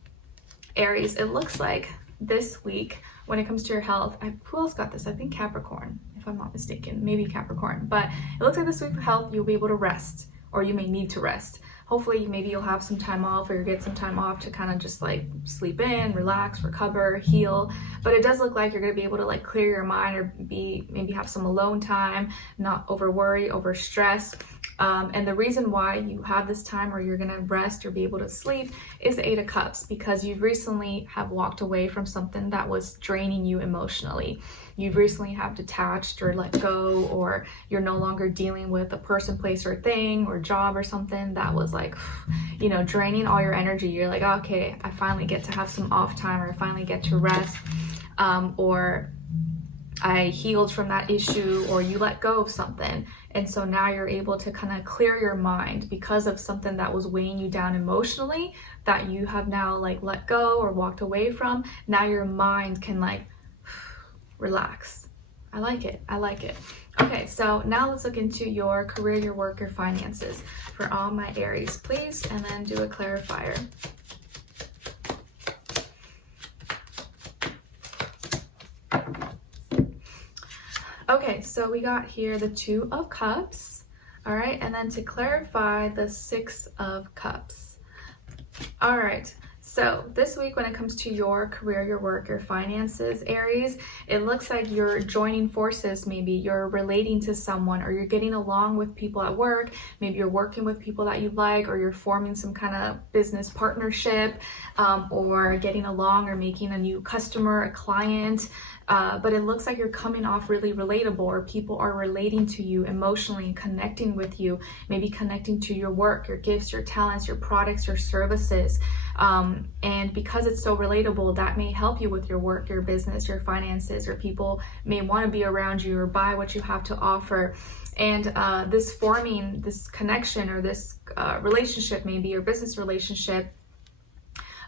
Aries, it looks like this week, when it comes to your health, who else got this? I think Capricorn, if I'm not mistaken, maybe Capricorn. But it looks like this week for health, you'll be able to rest, or you may need to rest. Hopefully, maybe you'll have some time off, or you get some time off to kind of just like sleep in, relax, recover, heal. But it does look like you're going to be able to like clear your mind, or maybe have some alone time, not over worry, over stress. And the reason why you have this time where you're gonna rest or be able to sleep is the 8 of Cups, because you recently have walked away from something that was draining you emotionally. You recently have detached or let go, or you're no longer dealing with a person, place, or thing, or job or something that was like, you know, draining all your energy. You're like, okay, I finally get to have some off time, or I finally get to rest, or I healed from that issue, or you let go of something. And so now you're able to kind of clear your mind because of something that was weighing you down emotionally that you have now like let go or walked away from. Now your mind can like relax. I like it. I like it. Okay, so now let's look into your career, your work, your finances for all my Aries, please, and then do a clarifier. Okay, so we got here the 2 of Cups, all right, and then to clarify, the 6 of Cups. All right, so this week when it comes to your career, your work, your finances, Aries, it looks like you're joining forces. Maybe you're relating to someone, or you're getting along with people at work. Maybe you're working with people that you like, or you're forming some kind of business partnership, or getting along, or making a new customer, a client. But it looks like you're coming off really relatable, or people are relating to you emotionally, connecting with you, maybe connecting to your work, your gifts, your talents, your products, your services. And because it's so relatable, that may help you with your work, your business, your finances, or people may want to be around you or buy what you have to offer. And this forming this connection, or this relationship, maybe your business relationship,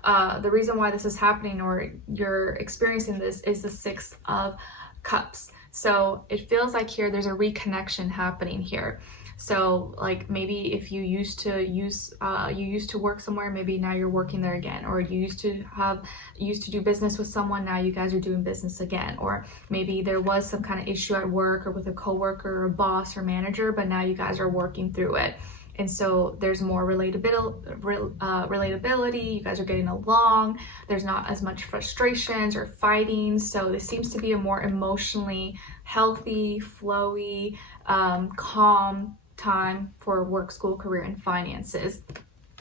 the reason why this is happening, or you're experiencing this, is the 6 of Cups. So it feels like here there's a reconnection happening here. So like maybe if you used to work somewhere, maybe now you're working there again, or you used to do business with someone, now you guys are doing business again. Or maybe there was some kind of issue at work, or with a coworker, or a boss, or manager, but now you guys are working through it. And so there's more relatability, you guys are getting along, there's not as much frustrations or fighting. So this seems to be a more emotionally healthy, flowy, calm time for work, school, career, and finances.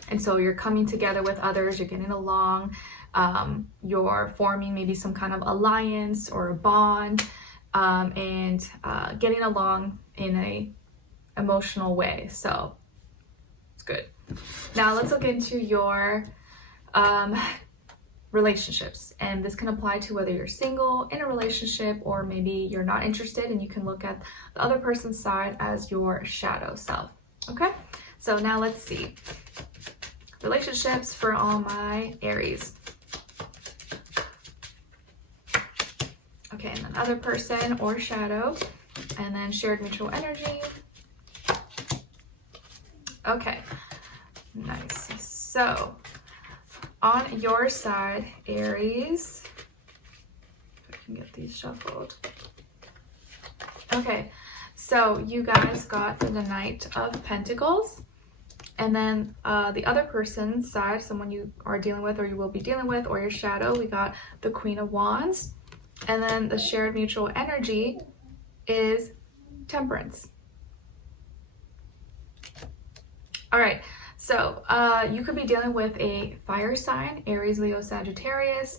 And so you're coming together with others, you're getting along, you're forming maybe some kind of alliance or a bond, and getting along in a emotional way. So good. Now let's look into your relationships, and this can apply to whether you're single, in a relationship, or maybe you're not interested, and you can look at the other person's side as your shadow self. Okay, so now let's see relationships for all my Aries. Okay, and then other person or shadow, and then shared mutual energy. Okay, nice. So on your side, Aries, if I can get these shuffled. Okay, so you guys got the Knight of Pentacles, and then the other person's side, someone you are dealing with, or you will be dealing with, or your shadow, we got the Queen of Wands, and then the shared mutual energy is Temperance. All right, so you could be dealing with a fire sign, Aries, Leo, Sagittarius,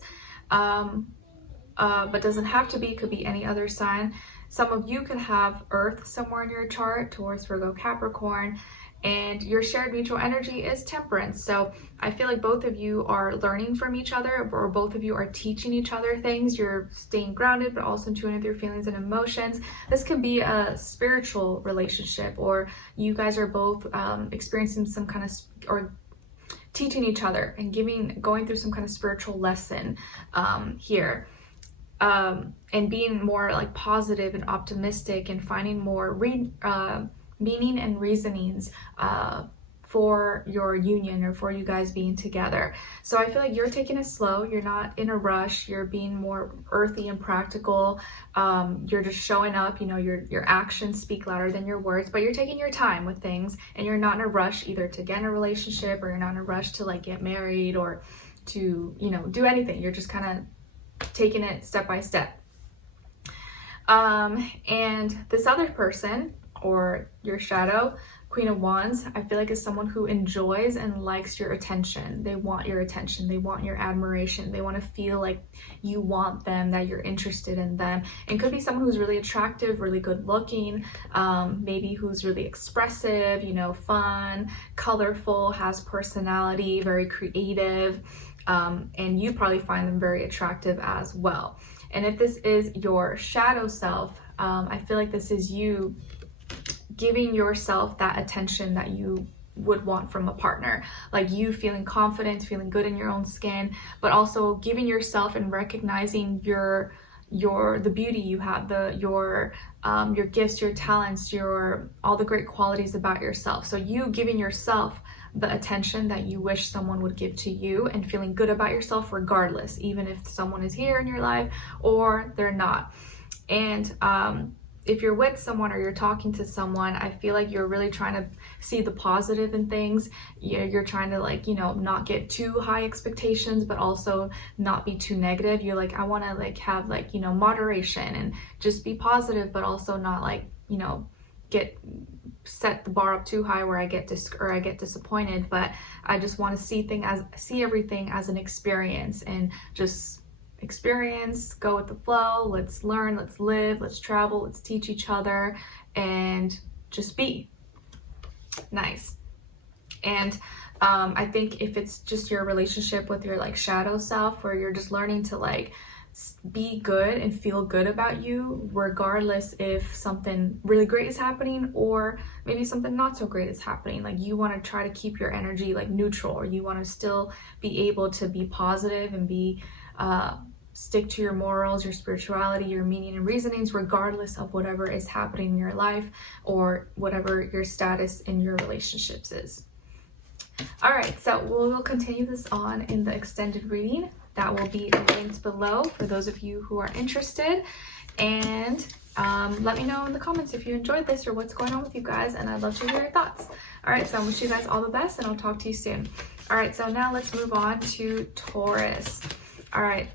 but doesn't have to be, could be any other sign. some of you could have Earth somewhere in your chart, Taurus, Virgo, Capricorn, and your shared mutual energy is Temperance. So I feel like both of you are learning from each other, or both of you are teaching each other things. You're staying grounded, but also in tune with your feelings and emotions. This could be a spiritual relationship, or you guys are both experiencing some kind of, or teaching each other and going through some kind of spiritual lesson here. And being more like positive and optimistic and finding more meaning and reasonings for your union, or for you guys being together. So I feel like you're taking it slow. You're not in a rush. You're being more earthy and practical. You're just showing up. You know, your actions speak louder than your words, but you're taking your time with things, and you're not in a rush either to get in a relationship, or you're not in a rush to like get married, or to, you know, do anything. You're just kind of taking it step by step. And this other person, or your shadow, Queen of Wands, I feel like is someone who enjoys and likes your attention. They want your attention. They want your admiration. They want to feel like you want them, that you're interested in them. And could be someone who's really attractive, really good looking, maybe who's really expressive, you know, fun, colorful, has personality, very creative. And you probably find them very attractive as well. And if this is your shadow self, I feel like this is you giving yourself that attention that you would want from a partner, like you feeling confident, feeling good in your own skin, but also giving yourself and recognizing the beauty you have, your gifts, your talents, all the great qualities about yourself. So you giving yourself the attention that you wish someone would give to you, and feeling good about yourself regardless, even if someone is here in your life or they're not. And if you're with someone, or you're talking to someone, I feel like you're really trying to see the positive in things. You're trying to, like, you know, not get too high expectations, but also not be too negative. You're like, I want to like have like, you know, moderation and just be positive, but also not like, you know, set the bar up too high where I get disappointed. But I just want to see everything as an experience, and just experience, go with the flow. Let's learn, let's live, let's travel, let's teach each other, and just be nice. And I think if it's just your relationship with your like shadow self, where you're just learning to like be good and feel good about you, regardless if something really great is happening, or maybe something not so great is happening. Like you want to try to keep your energy like neutral, or you want to still be able to be positive and be stick to your morals, your spirituality, your meaning and reasonings, regardless of whatever is happening in your life, or whatever your status in your relationships is. All right, so we'll continue this on in the extended reading. That will be linked below for those of you who are interested. And let me know in the comments if you enjoyed this, or what's going on with you guys, and I'd love to hear your thoughts. All right, so I wish you guys all the best, and I'll talk to you soon. All right, so now let's move on to Taurus. All right.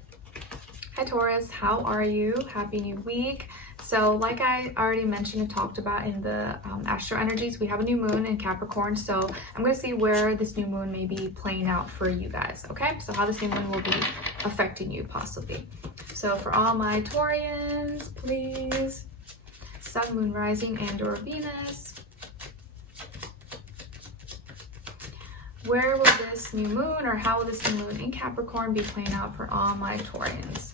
Hi Taurus, how are you? Happy new week. So like I already mentioned and talked about in the astro energies, we have a new moon in Capricorn. So I'm going to see where this new moon may be playing out for you guys. Okay, so how this new moon will be affecting you possibly. So for all my Taurians, please, Sun, Moon, Rising, and or Venus, where will this new moon, or how will this new moon in Capricorn be playing out for all my Taurians?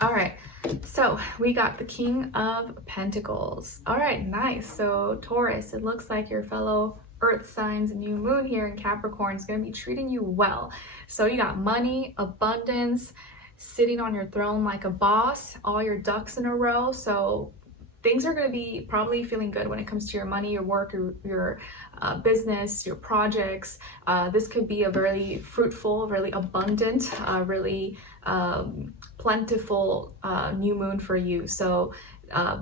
All right, so we got the King of Pentacles. All right, nice. So Taurus, it looks like your fellow earth signs new moon here in Capricorn is going to be treating you well. So you got money, abundance, sitting on your throne like a boss, all your ducks in a row. So things are going to be probably feeling good when it comes to your money, your work, your business, your projects. This could be a very fruitful, really abundant, really plentiful new moon for you. So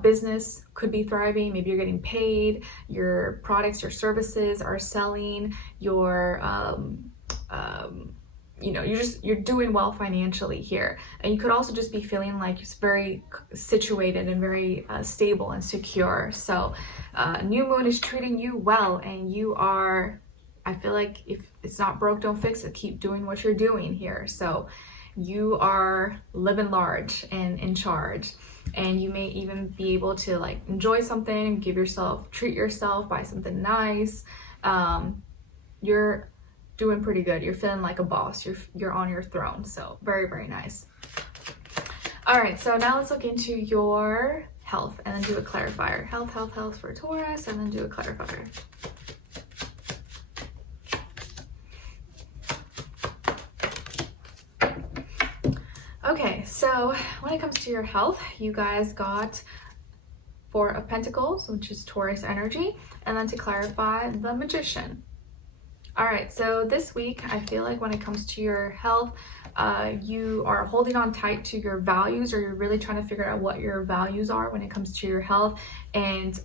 business could be thriving. Maybe you're getting paid, your products, your services are selling, your you know, you're doing well financially here. And you could also just be feeling like it's very situated and very stable and secure. So new moon is treating you well, and you are, I feel like if it's not broke, don't fix it. Keep doing what you're doing here. So you are living large and in charge. And you may even be able to like enjoy something, treat yourself, buy something nice. You're doing pretty good. You're feeling like a boss. You're on your throne. So very, very nice. All right, so now let's look into your health and then do a clarifier. Health for Taurus, and then do a clarifier. Okay, so when it comes to your health, you guys got Four of Pentacles, which is Taurus energy, and then to clarify, the Magician. All right, so this week, I feel like when it comes to your health, you are holding on tight to your values, or you're really trying to figure out what your values are when it comes to your health, and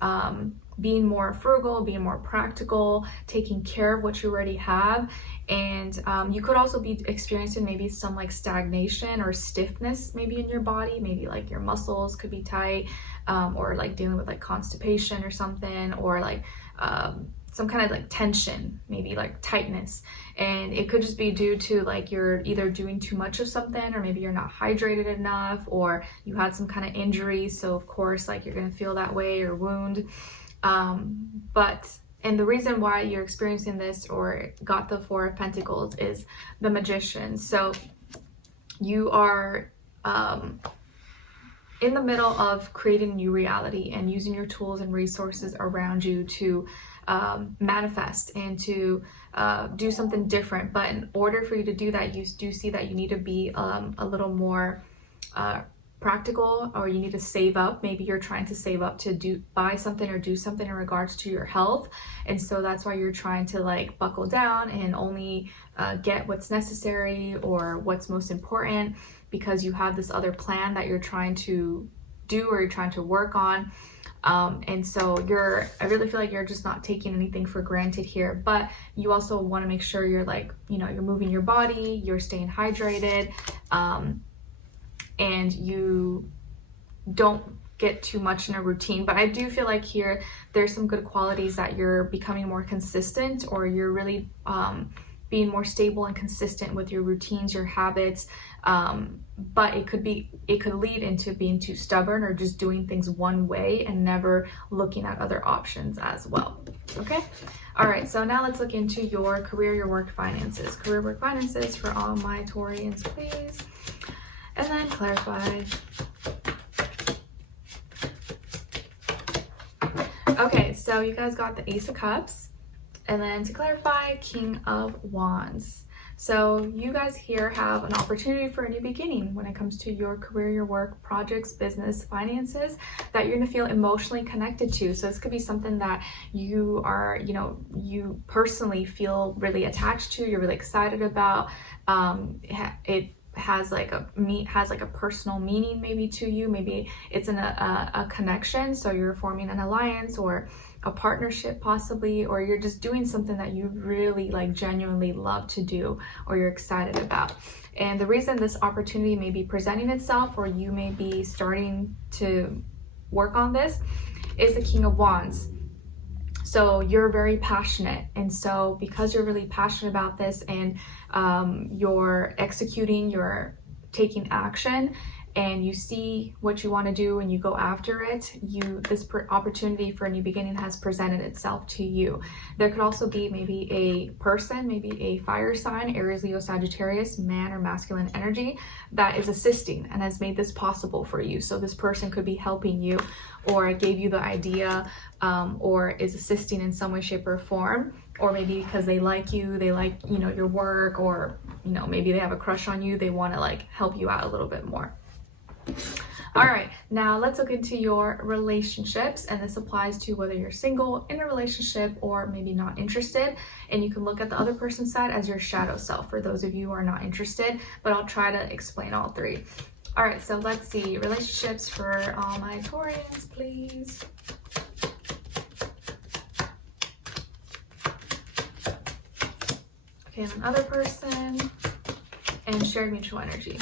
being more frugal, being more practical, taking care of what you already have. And you could also be experiencing maybe some like stagnation or stiffness maybe in your body, maybe like your muscles could be tight, or like dealing with like constipation or something, or like some kind of like tension, maybe like tightness. And it could just be due to like you're either doing too much of something, or maybe you're not hydrated enough, or you had some kind of injury. So of course, like you're gonna feel that way, or wound. And the reason why you're experiencing this or got the Four of Pentacles is the Magician. So you are in the middle of creating a new reality and using your tools and resources around you to manifest and to do something different. But in order for you to do that, you do see that you need to be a little more practical, or you need to save up. Maybe you're trying to save up to buy something or do something in regards to your health. And so that's why you're trying to like buckle down and only get what's necessary or what's most important, because you have this other plan that you're trying to do or you're trying to work on. And so I really feel like you're just not taking anything for granted here, but you also want to make sure you're like, you're moving your body, you're staying hydrated, and you don't get too much in a routine. But I do feel like here, there's some good qualities that you're becoming more consistent, or you're really being more stable and consistent with your routines, your habits. But it could lead into being too stubborn, or just doing things one way and never looking at other options as well. Okay. All right. So now let's look into your career, your work, finances. Career, work, finances for all my Taurians, please. And then clarify. Okay, so you guys got the Ace of Cups, and then to clarify, King of Wands. So you guys here have an opportunity for a new beginning when it comes to your career, your work, projects, business, finances that you're gonna feel emotionally connected to. So this could be something that you are, you personally feel really attached to, you're really excited about. It has like a personal meaning maybe to you. Maybe it's a connection, so you're forming an alliance or a partnership possibly, or you're just doing something that you really like genuinely love to do, or you're excited about. And the reason this opportunity may be presenting itself, or you may be starting to work on this, is the King of Wands. So you're very passionate, and so because you're really passionate about this, and you're executing, you're taking action, and you see what you want to do and you go after it, this opportunity for a new beginning has presented itself to you. There could also be maybe a person, maybe a fire sign, Aries, Leo, Sagittarius, man or masculine energy, that is assisting and has made this possible for you. So this person could be helping you, or gave you the idea, or is assisting in some way, shape, or form, or maybe because they like you, they like, your work, or, maybe they have a crush on you, they want to like help you out a little bit more. All right, now let's look into your relationships, and this applies to whether you're single, in a relationship, or maybe not interested. And you can look at the other person's side as your shadow self for those of you who are not interested, but I'll try to explain all three. All right, so let's see, relationships for all my Taurians, please. Okay, and another person, and shared mutual energy.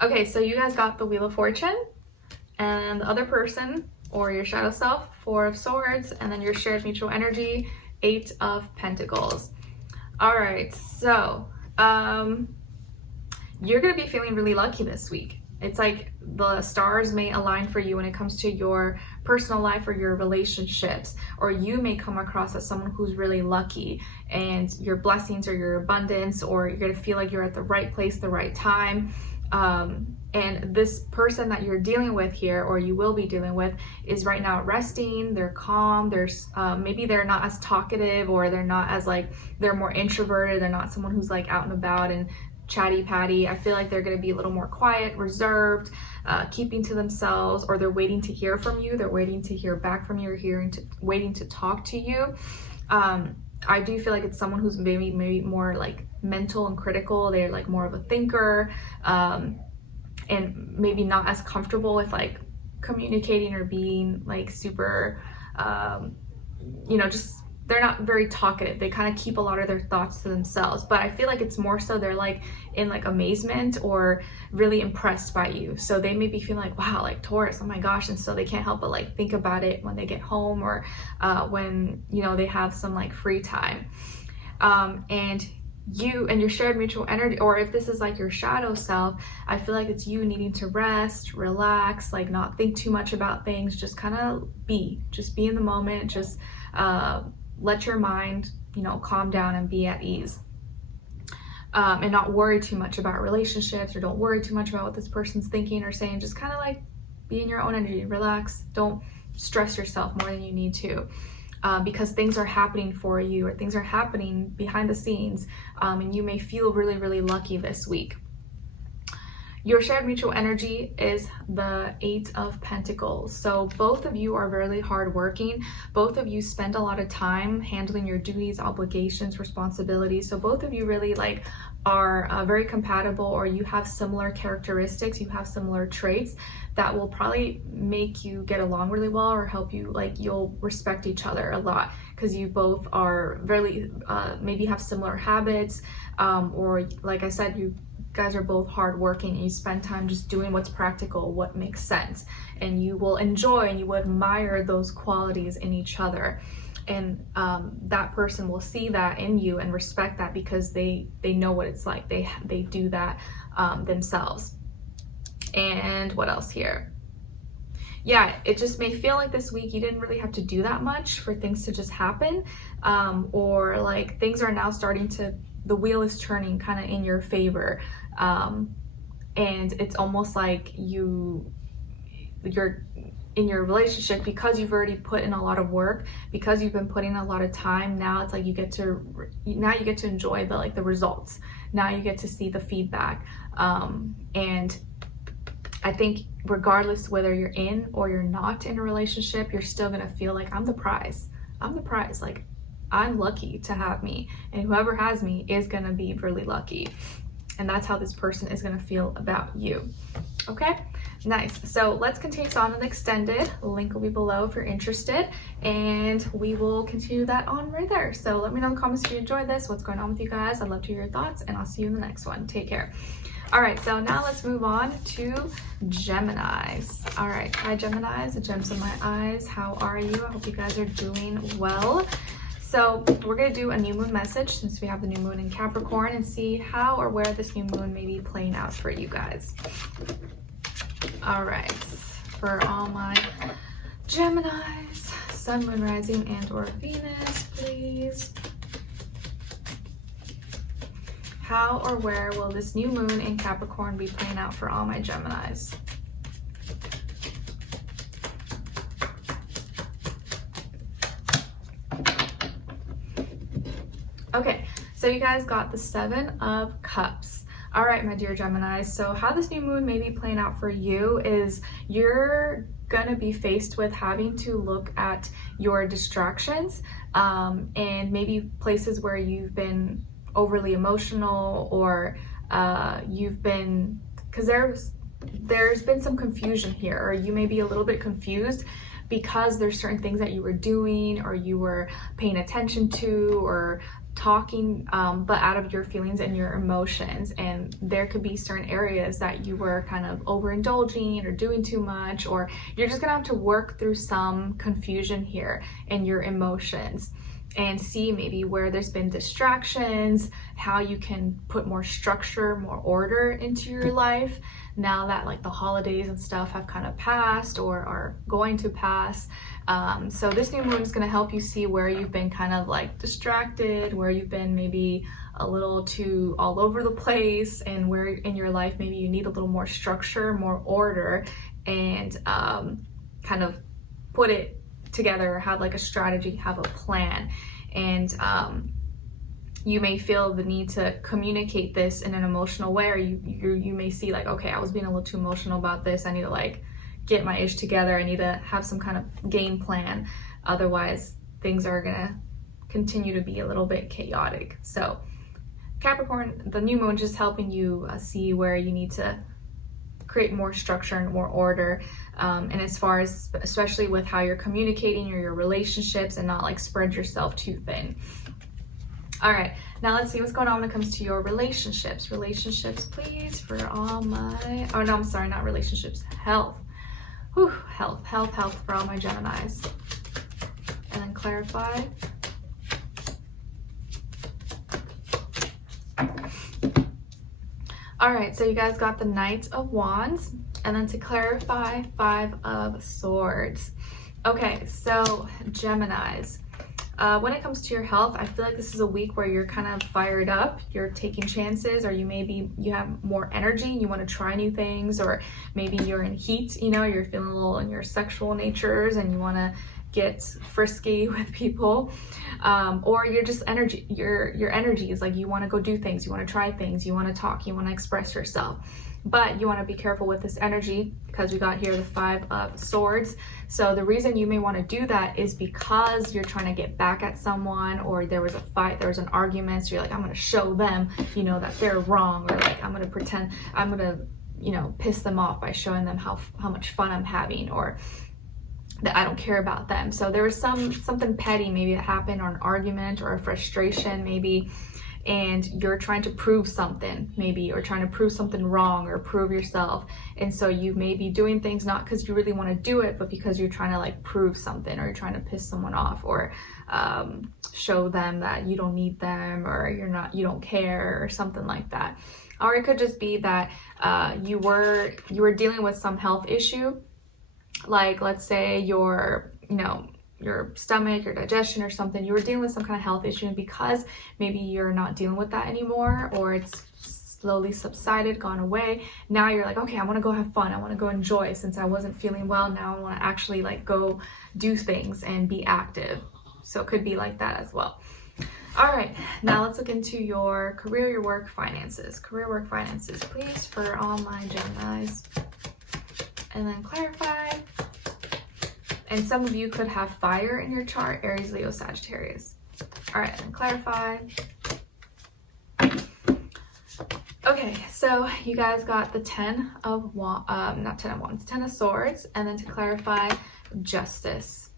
Okay, so you guys got the Wheel of Fortune, and the other person, or your shadow self, Four of Swords, and then your shared mutual energy, Eight of Pentacles. All right, so you're gonna be feeling really lucky this week. It's like the stars may align for you when it comes to your personal life or your relationships, or you may come across as someone who's really lucky, and your blessings or your abundance, or you're gonna feel like you're at the right place, the right time. And this person that you're dealing with here, or you will be dealing with, is right now resting. They're calm. There's maybe they're not as talkative, or they're not as like, they're more introverted. They're not someone who's like out and about and chatty patty. I feel like they're going to be a little more quiet, reserved, keeping to themselves, or they're waiting to hear from you. They're waiting to hear back from you, or waiting to talk to you. I do feel like it's someone who's maybe more like mental and critical. They're like more of a thinker, and maybe not as comfortable with like communicating or being like super, just, they're not very talkative. They kind of keep a lot of their thoughts to themselves, but I feel like it's more so they're like in like amazement or really impressed by you. So they may be feeling like, wow, like Taurus, oh my gosh. And so they can't help but like think about it when they get home, or when, they have some like free time. And you and your shared mutual energy, or if this is like your shadow self, I feel like it's you needing to rest, relax, like not think too much about things, just kind of be in the moment, just let your mind, calm down and be at ease. And not worry too much about relationships, or don't worry too much about what this person's thinking or saying. Just kind of like be in your own energy, relax, don't stress yourself more than you need to. Because things are happening for you, or things are happening behind the scenes, and you may feel really, really lucky this week. Your shared mutual energy is the Eight of Pentacles. So both of you are really hardworking. Both of you spend a lot of time handling your duties, obligations, responsibilities. So both of you really like are very compatible, or you have similar characteristics, you have similar traits that will probably make you get along really well, or help you, like you'll respect each other a lot, because you both are really maybe have similar habits, or like I said, you guys are both hardworking, and you spend time just doing what's practical, what makes sense, and you will enjoy and you will admire those qualities in each other. And that person will see that in you and respect that, because they know what it's like. They do that themselves. And what else here? Yeah, it just may feel like this week you didn't really have to do that much for things to just happen, or like things are now starting to, the wheel is turning kind of in your favor, and it's almost like you're in your relationship, because you've already put in a lot of work, because you've been putting a lot of time. Now it's like you get to enjoy the results. Now you get to see the feedback, and I think regardless whether you're in or you're not in a relationship, you're still gonna feel like I'm the prize, like I'm lucky to have me, and whoever has me is gonna be really lucky. And that's how this person is gonna feel about you. Okay, nice. So let's continue on with Extended. Link will be below if you're interested, and we will continue that on right there. So let me know in the comments if you enjoyed this, what's going on with you guys. I'd love to hear your thoughts, and I'll see you in the next one. Take care. All right, so now let's move on to Geminis. All right, hi Geminis, the gems in my eyes. How are you? I hope you guys are doing well. So we're going to do a new moon message, since we have the new moon in Capricorn, and see how or where this new moon may be playing out for you guys. All right, for all my Geminis, Sun, Moon, Rising, and or Venus, please. How or where will this new moon in Capricorn be playing out for all my Geminis? Okay, so you guys got the Seven of Cups. All right, my dear Geminis, so how this new moon may be playing out for you is you're gonna be faced with having to look at your distractions, and maybe places where you've been overly emotional, or you've been, because there's been some confusion here, or you may be a little bit confused because there's certain things that you were doing, or you were paying attention to, or talking, but out of your feelings and your emotions. And there could be certain areas that you were kind of overindulging or doing too much, or you're just gonna have to work through some confusion here in your emotions. and see maybe where there's been distractions, how you can put more structure, more order into your life now that like the holidays and stuff have kind of passed or are going to pass. So this new moon is going to help you see where you've been kind of like distracted, where you've been maybe a little too all over the place, and where in your life maybe you need a little more structure, more order, and kind of put it together, have like a strategy, have a plan. And you may feel the need to communicate this in an emotional way, or you may see like, okay, I was being a little too emotional about this, I need to like get my ish together, I need to have some kind of game plan, otherwise things are gonna continue to be a little bit chaotic. So Capricorn, the new moon just helping you see where you need to create more structure and more order, and as far as especially with how you're communicating or your relationships, and not like spread yourself too thin. All right, now let's see what's going on when it comes to your relationships. Relationships, please, for all my, oh no, I'm sorry, not relationships, health. Whew, health for all my Geminis. And then clarify. All right, so you guys got the Knight of Wands, and then to clarify, 5 of Swords. Okay, so Geminis, when it comes to your health, I feel like this is a week where you're kind of fired up, you're taking chances, or you have more energy, you want to try new things, or maybe you're in heat, you know, you're feeling a little in your sexual natures and you want to get frisky with people, or you're just your energy is like you want to go do things, you want to try things, you want to talk, you want to express yourself. But you want to be careful with this energy because we got here the 5 of Swords. So the reason you may want to do that is because you're trying to get back at someone, or there was a fight, there was an argument, so you're like, I'm going to show them, you know, that they're wrong, or like I'm going to pretend, I'm going to, you know, piss them off by showing them how much fun I'm having, or that I don't care about them. So there was something petty maybe that happened, or an argument or a frustration maybe, and you're trying to prove something maybe, or trying to prove something wrong, or prove yourself. And so you may be doing things not because you really want to do it, but because you're trying to like prove something, or you're trying to piss someone off, or show them that you don't need them, or you don't care, or something like that. Or it could just be that you were dealing with some health issue, like let's say your stomach, your digestion or something, you were dealing with some kind of health issue, and because maybe you're not dealing with that anymore, or it's slowly subsided, gone away, now you're like, okay, I want to go have fun, I want to go enjoy, since I wasn't feeling well, now I want to actually like go do things and be active. So it could be like that as well. All right, now let's look into your career, your work, finances. Career, work, finances, please, for all my Geminis. And then clarify. And some of you could have fire in your chart, Aries, Leo, Sagittarius. All right, and clarify. Okay, so you guys got the 10 of Wands, 10 of Swords, and then to clarify, Justice.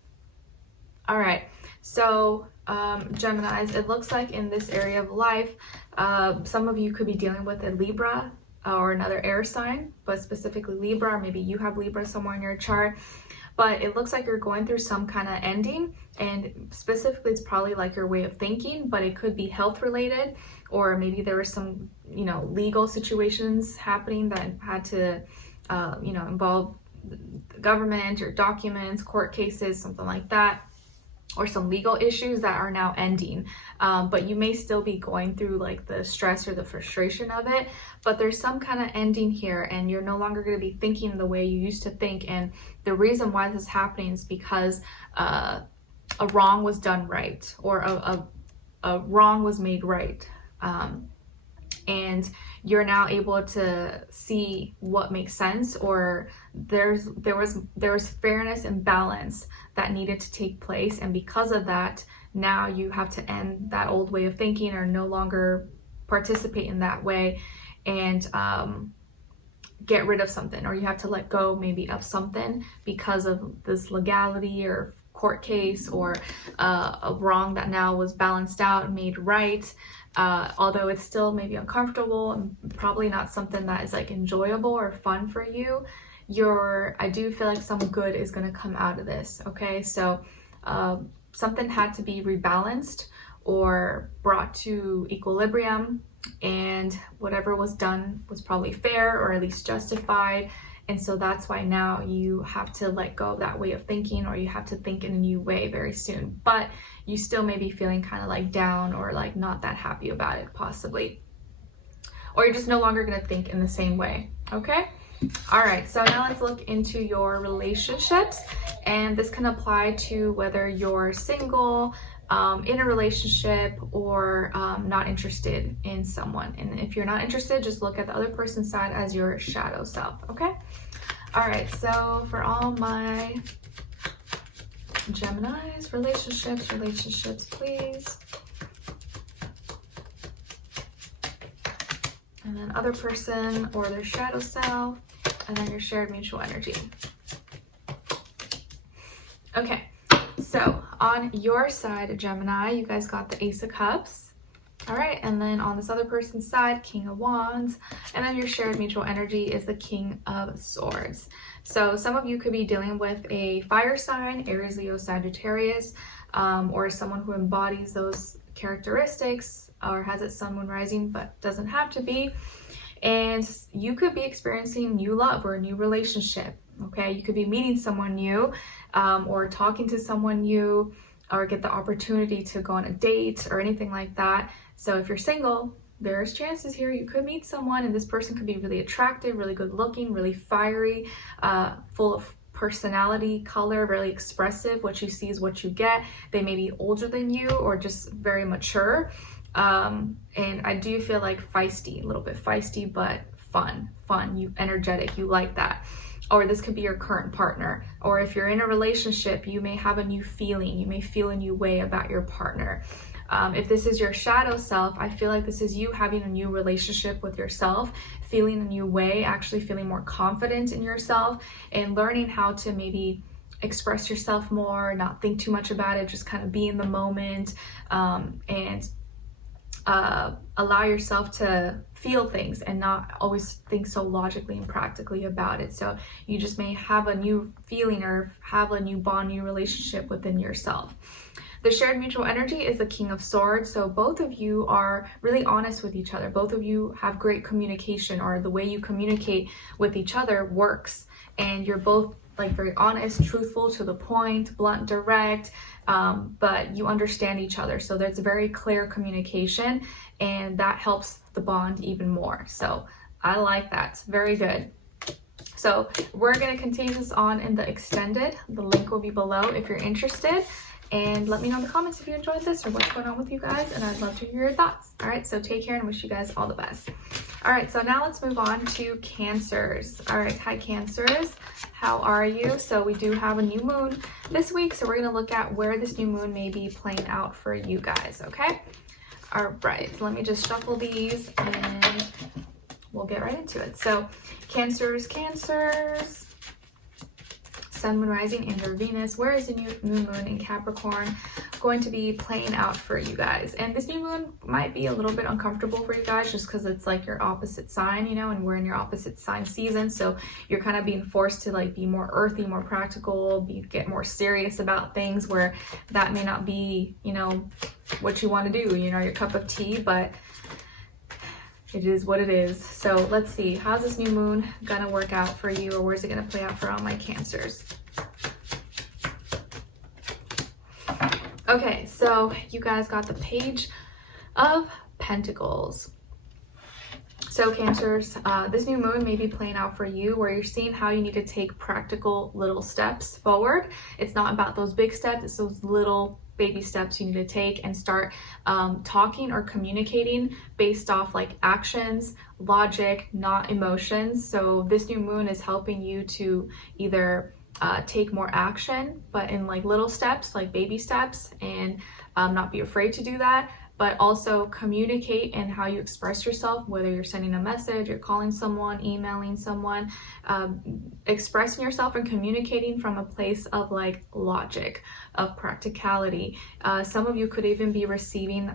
All right, so Geminis, it looks like in this area of life, some of you could be dealing with a Libra or another air sign, but specifically Libra, or maybe you have Libra somewhere in your chart. But it looks like you're going through some kind of ending, and specifically it's probably like your way of thinking, but it could be health related, or maybe there were some, legal situations happening that had to, involve the government, or documents, court cases, something like that, or some legal issues that are now ending. But you may still be going through like the stress or the frustration of it, but there's some kind of ending here, and you're no longer going to be thinking the way you used to think. And the reason why this is happening is because a wrong was done right, or a wrong was made right. And you're now able to see what makes sense, or there was fairness and balance that needed to take place, and because of that, now you have to end that old way of thinking, or no longer participate in that way, and get rid of something, or you have to let go maybe of something because of this legality or court case, or a wrong that now was balanced out and made right. Although it's still maybe uncomfortable and probably not something that is like enjoyable or fun for you, I do feel like some good is going to come out of this. Okay, so something had to be rebalanced or brought to equilibrium, and whatever was done was probably fair or at least justified. And so that's why now you have to let go of that way of thinking, or you have to think in a new way very soon. But you still may be feeling kind of like down or like not that happy about it, possibly. Or you're just no longer going to think in the same way. Okay? All right, so now let's look into your relationships. And this can apply to whether you're single, in a relationship, or not interested in someone. And if you're not interested, just look at the other person's side as your shadow self. Okay? All right, so for all my Geminis, relationships, please. And then other person or their shadow self, and then your shared mutual energy. Okay, so on your side, Gemini, you guys got the Ace of Cups. All right, and then on this other person's side, King of Wands, and then your shared mutual energy is the King of Swords. So some of you could be dealing with a fire sign, Aries, Leo, Sagittarius, or someone who embodies those characteristics or has its sun, moon, rising, but doesn't have to be. And you could be experiencing new love or a new relationship. Okay, you could be meeting someone new, or talking to someone new, or get the opportunity to go on a date or anything like that. So if you're single, there's chances here you could meet someone, and this person could be really attractive, really good looking, really fiery, full of personality, color, really expressive. What you see is what you get. They may be older than you or just very mature. And I do feel like feisty, a little bit feisty, but fun, you energetic, you like that. Or this could be your current partner. Or if you're in a relationship, you may have a new feeling. You may feel a new way about your partner. If this is your shadow self, I feel like this is you having a new relationship with yourself, feeling a new way, actually feeling more confident in yourself, and learning how to maybe express yourself more, not think too much about it, just kind of be in the moment, and allow yourself to feel things and not always think so logically and practically about it. So you just may have a new feeling or have a new bond, new relationship within yourself. The shared mutual energy is the King of Swords. So both of you are really honest with each other. Both of you have great communication, or the way you communicate with each other works. And you're both like very honest, truthful, to the point, blunt, direct, but you understand each other. So there's very clear communication, and that helps the bond even more. So I like that. Very good. So we're going to continue this on in the extended. The link will be below if you're interested. And let me know in the comments if you enjoyed this or what's going on with you guys, and I'd love to hear your thoughts. All right, so take care and wish you guys all the best. All right, so now let's move on to Cancers. All right, hi Cancers, how are you? So we do have a new moon this week, so we're going to look at where this new moon may be playing out for you guys, okay? All right, so let me just shuffle these and we'll get right into it. So Cancers, Sun, Moon, Rising, and your Venus. Where is the new moon in Capricorn going to be playing out for you guys? And this new moon might be a little bit uncomfortable for you guys just because it's like your opposite sign, you know, and we're in your opposite sign season. So you're kind of being forced to like be more earthy, more practical, get more serious about things, where that may not be, you know, what you want to do, you know, your cup of tea, but it is what it is. So let's see, how's this new moon gonna work out for you, or where's it gonna play out for all my Cancers? Okay, so you guys got the Page of Pentacles. So Cancers, this new moon may be playing out for you where you're seeing how you need to take practical little steps forward. It's not about those big steps, it's those little baby steps you need to take, and start talking or communicating based off like actions, logic, not emotions. So this new moon is helping you to either take more action, but in like little steps, like baby steps, and not be afraid to do that, but also communicate in how you express yourself, whether you're sending a message, you're calling someone, emailing someone, expressing yourself and communicating from a place of like logic, of practicality. Some of you could even be receiving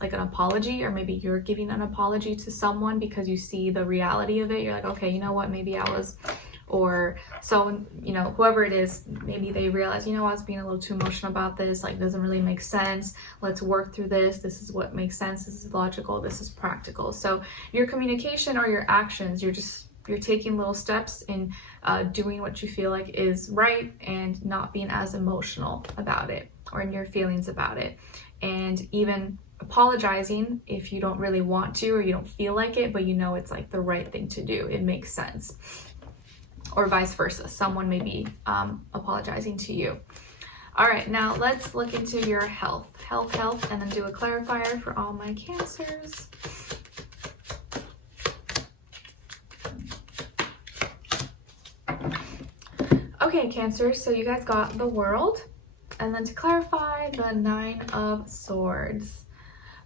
like an apology, or maybe you're giving an apology to someone because you see the reality of it. You're like, okay, you know what, maybe I was or so, you know, whoever it is, maybe they realize, you know, I was being a little too emotional about this, like doesn't really make sense. Let's work through this. This is what makes sense. This is logical. This is practical. So your communication or your actions, you're taking little steps in doing what you feel like is right and not being as emotional about it or in your feelings about it. And even apologizing if you don't really want to or you don't feel like it, but you know it's like the right thing to do. It makes sense. Or vice versa. Someone may be apologizing to you. All right, now let's look into your health, and then do a clarifier for all my Cancers. Okay, Cancer, so you guys got the World, and then to clarify, the 9 of Swords.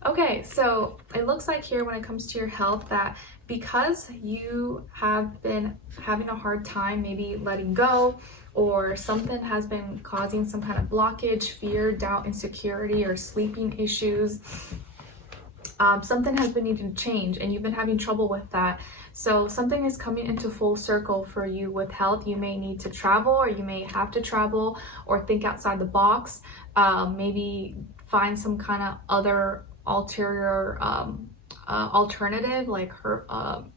Okay, so it looks like here when it comes to your health that because you have been having a hard time maybe letting go, or something has been causing some kind of blockage, fear, doubt, insecurity, or sleeping issues, something has been needing to change and you've been having trouble with that. So something is coming into full circle for you with health. You may need to travel, or you may have to travel, or think outside the box. Maybe find some kind of other ulterior alternative, like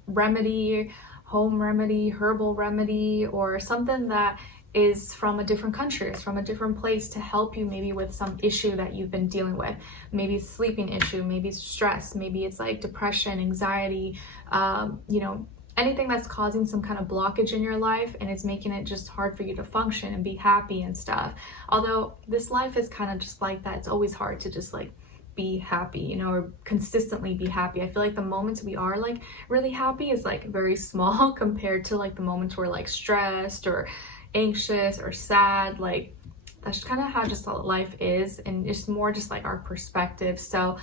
remedy, home remedy, herbal remedy, or something that is from a different country, it's from a different place to help you maybe with some issue that you've been dealing with. Maybe it's a sleeping issue, maybe it's stress, maybe it's like depression, anxiety, you know, anything that's causing some kind of blockage in your life and it's making it just hard for you to function and be happy and stuff. Although this life is kind of just like that. It's always hard to just like be happy, you know, or consistently be happy. I feel like the moments we are like really happy is like very small compared to like the moments we're like stressed or anxious or sad. Like that's kind of how just life is, and it's more just like our perspective. So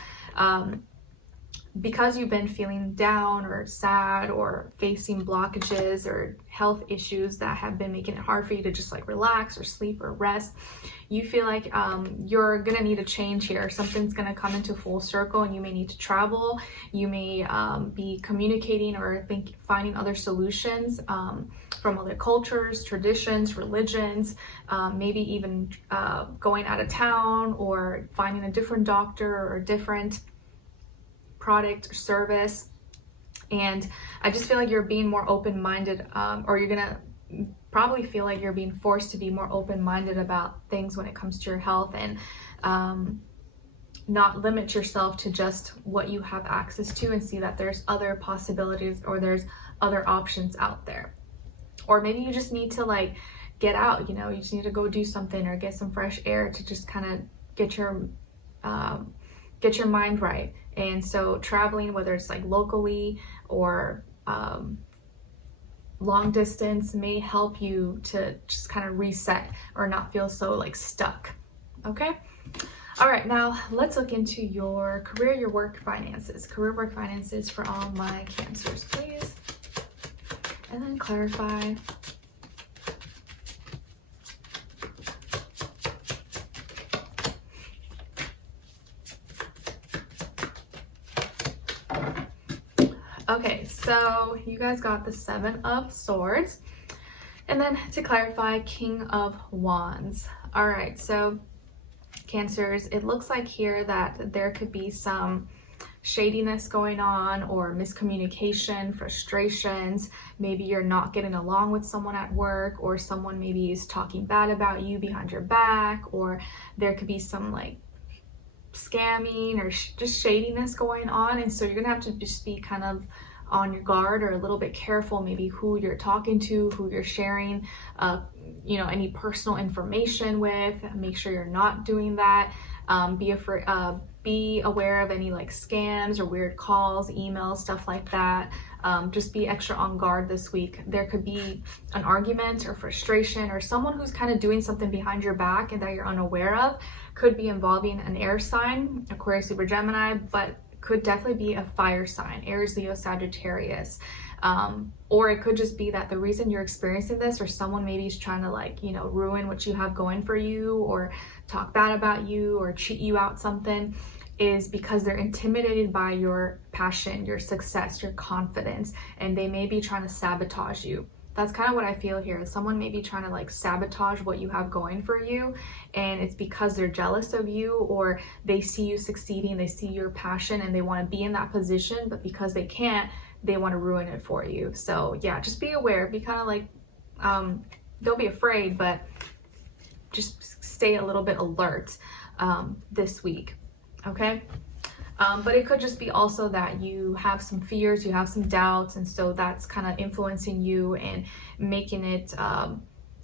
because you've been feeling down or sad or facing blockages or health issues that have been making it hard for you to just like relax or sleep or rest, you feel like you're gonna need a change here. Something's gonna come into full circle and you may need to travel. You may be communicating or finding other solutions from other cultures, traditions, religions, maybe even going out of town or finding a different doctor or a different product or service. And I just feel like you're being more open-minded, or you're gonna probably feel like you're being forced to be more open-minded about things when it comes to your health, and not limit yourself to just what you have access to, and see that there's other possibilities or there's other options out there. Or maybe you just need to like get out, you know, you just need to go do something or get some fresh air to just kind of get your mind right. And so traveling, whether it's like locally or long distance, may help you to just kind of reset or not feel so like stuck. Okay. All right, now let's look into your career, your work finances. Career, work finances for all my Cancers, please. And then clarify. Okay, so you guys got the 7 of Swords. And then to clarify, King of Wands. All right, so Cancers, it looks like here that there could be some shadiness going on or miscommunication, frustrations. Maybe you're not getting along with someone at work, or someone maybe is talking bad about you behind your back, or there could be some like scamming or just shadiness going on. And so you're gonna have to just be kind of on your guard or a little bit careful, maybe who you're talking to, who you're sharing you know, any personal information with. Make sure you're not doing that. Be aware of any like scams or weird calls, emails, stuff like that. Just be extra on guard this week. There could be an argument or frustration, or someone who's kind of doing something behind your back and that you're unaware of. Could be involving an air sign, Aquarius, Libra, Gemini, but could definitely be a fire sign, Aries, Leo, Sagittarius. Or it could just be that the reason you're experiencing this, or someone maybe is trying to like, you know, ruin what you have going for you, or talk bad about you, or cheat you out something, is because they're intimidated by your passion, your success, your confidence, and they may be trying to sabotage you. That's kind of what I feel here. Someone may be trying to like sabotage what you have going for you, and it's because they're jealous of you, or they see you succeeding, they see your passion, and they want to be in that position, but because they can't, they want to ruin it for you. So yeah, just be aware, be kind of like, don't be afraid, but just stay a little bit alert this week, okay? But it could just be also that you have some fears, you have some doubts, and so that's kind of influencing you and making it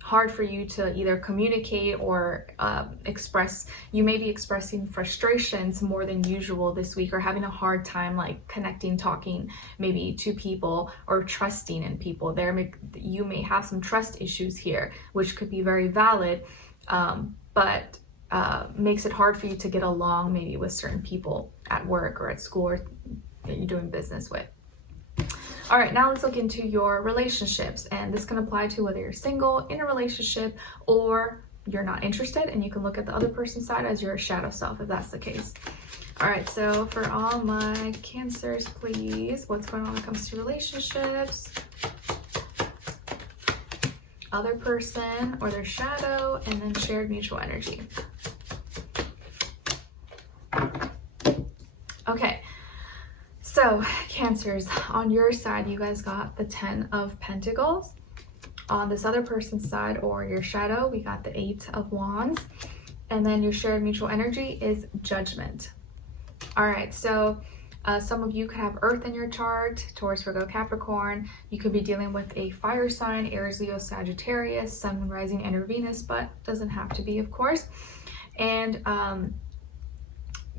hard for you to either communicate or express. You may be expressing frustrations more than usual this week, or having a hard time like connecting, talking maybe to people, or trusting in people. You may have some trust issues here, which could be very valid, but makes it hard for you to get along maybe with certain people at work or at school, or that you're doing business with. All right, now let's look into your relationships, and this can apply to whether you're single, in a relationship, or you're not interested, and you can look at the other person's side as your shadow self if that's the case. All right, so for all my Cancers, please, what's going on when it comes to relationships, other person or their shadow, and then shared mutual energy. Okay, so Cancers, on your side, you guys got the 10 of Pentacles. On this other person's side, or your shadow, we got the 8 of Wands. And then your shared mutual energy is Judgment. All right, so some of you could have Earth in your chart, Taurus, Virgo, Capricorn. You could be dealing with a fire sign, Aries, Leo, Sagittarius, Sun, Rising, and Venus, but doesn't have to be, of course. And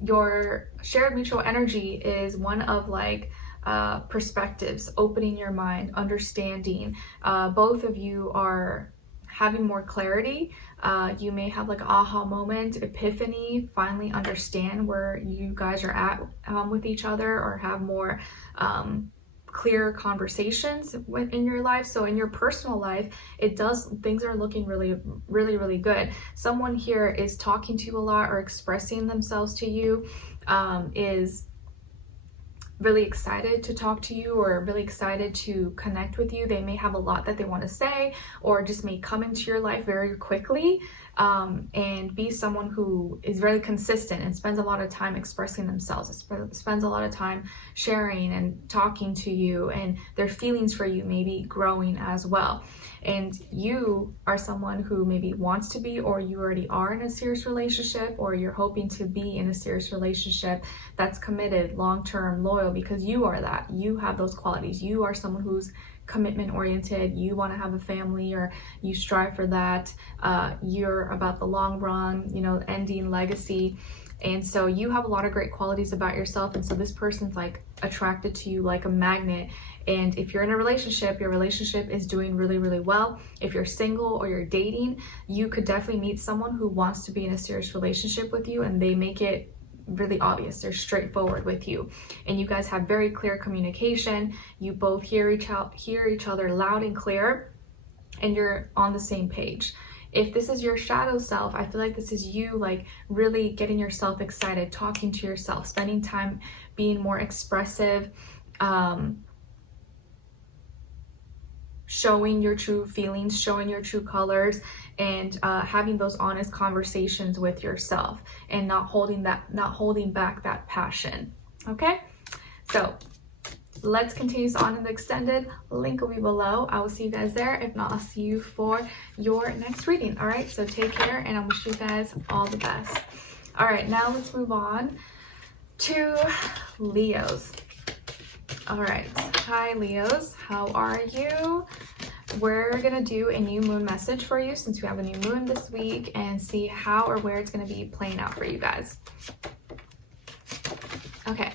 your shared mutual energy is one of like perspectives, opening your mind, understanding. Both of you are having more clarity. You may have like aha moment, epiphany, finally understand where you guys are at with each other, or have more clear conversations in your life. So in your personal life, things are looking really good. Someone here is talking to you a lot, or expressing themselves to you, is really excited to talk to you, or really excited to connect with you. They may have a lot that they want to say, or just may come into your life very quickly, and be someone who is very consistent and spends a lot of time expressing themselves, spends a lot of time sharing and talking to you, and their feelings for you may be growing as well. And you are someone who maybe wants to be, or you already are in a serious relationship, or you're hoping to be in a serious relationship that's committed, long-term, loyal, because you are that. You have those qualities. You are someone who's commitment oriented. You want to have a family, or you strive for that. You're about the long run, ending legacy. And so you have a lot of great qualities about yourself. And so this person's like attracted to you like a magnet. And if you're in a relationship, your relationship is doing really well. If you're single or you're dating, you could definitely meet someone who wants to be in a serious relationship with you, and they make it really obvious. They're straightforward with you, and you guys have very clear communication. You both hear each other loud and clear, and you're on the same page. If this is your shadow self, I feel like this is you like really getting yourself excited, talking to yourself, spending time being more expressive, showing your true feelings, showing your true colors, and having those honest conversations with yourself, and not holding back that passion. Okay, so let's continue on in the extended. Link will be below. I will see you guys there. If not, I'll see you for your next reading. All right, so take care, and I wish you guys all the best. All right, now let's move on to Leos. All right, hi Leos, how are you? We're gonna do a new moon message for you, since we have a new moon this week, and see how or where it's gonna be playing out for you guys. Okay,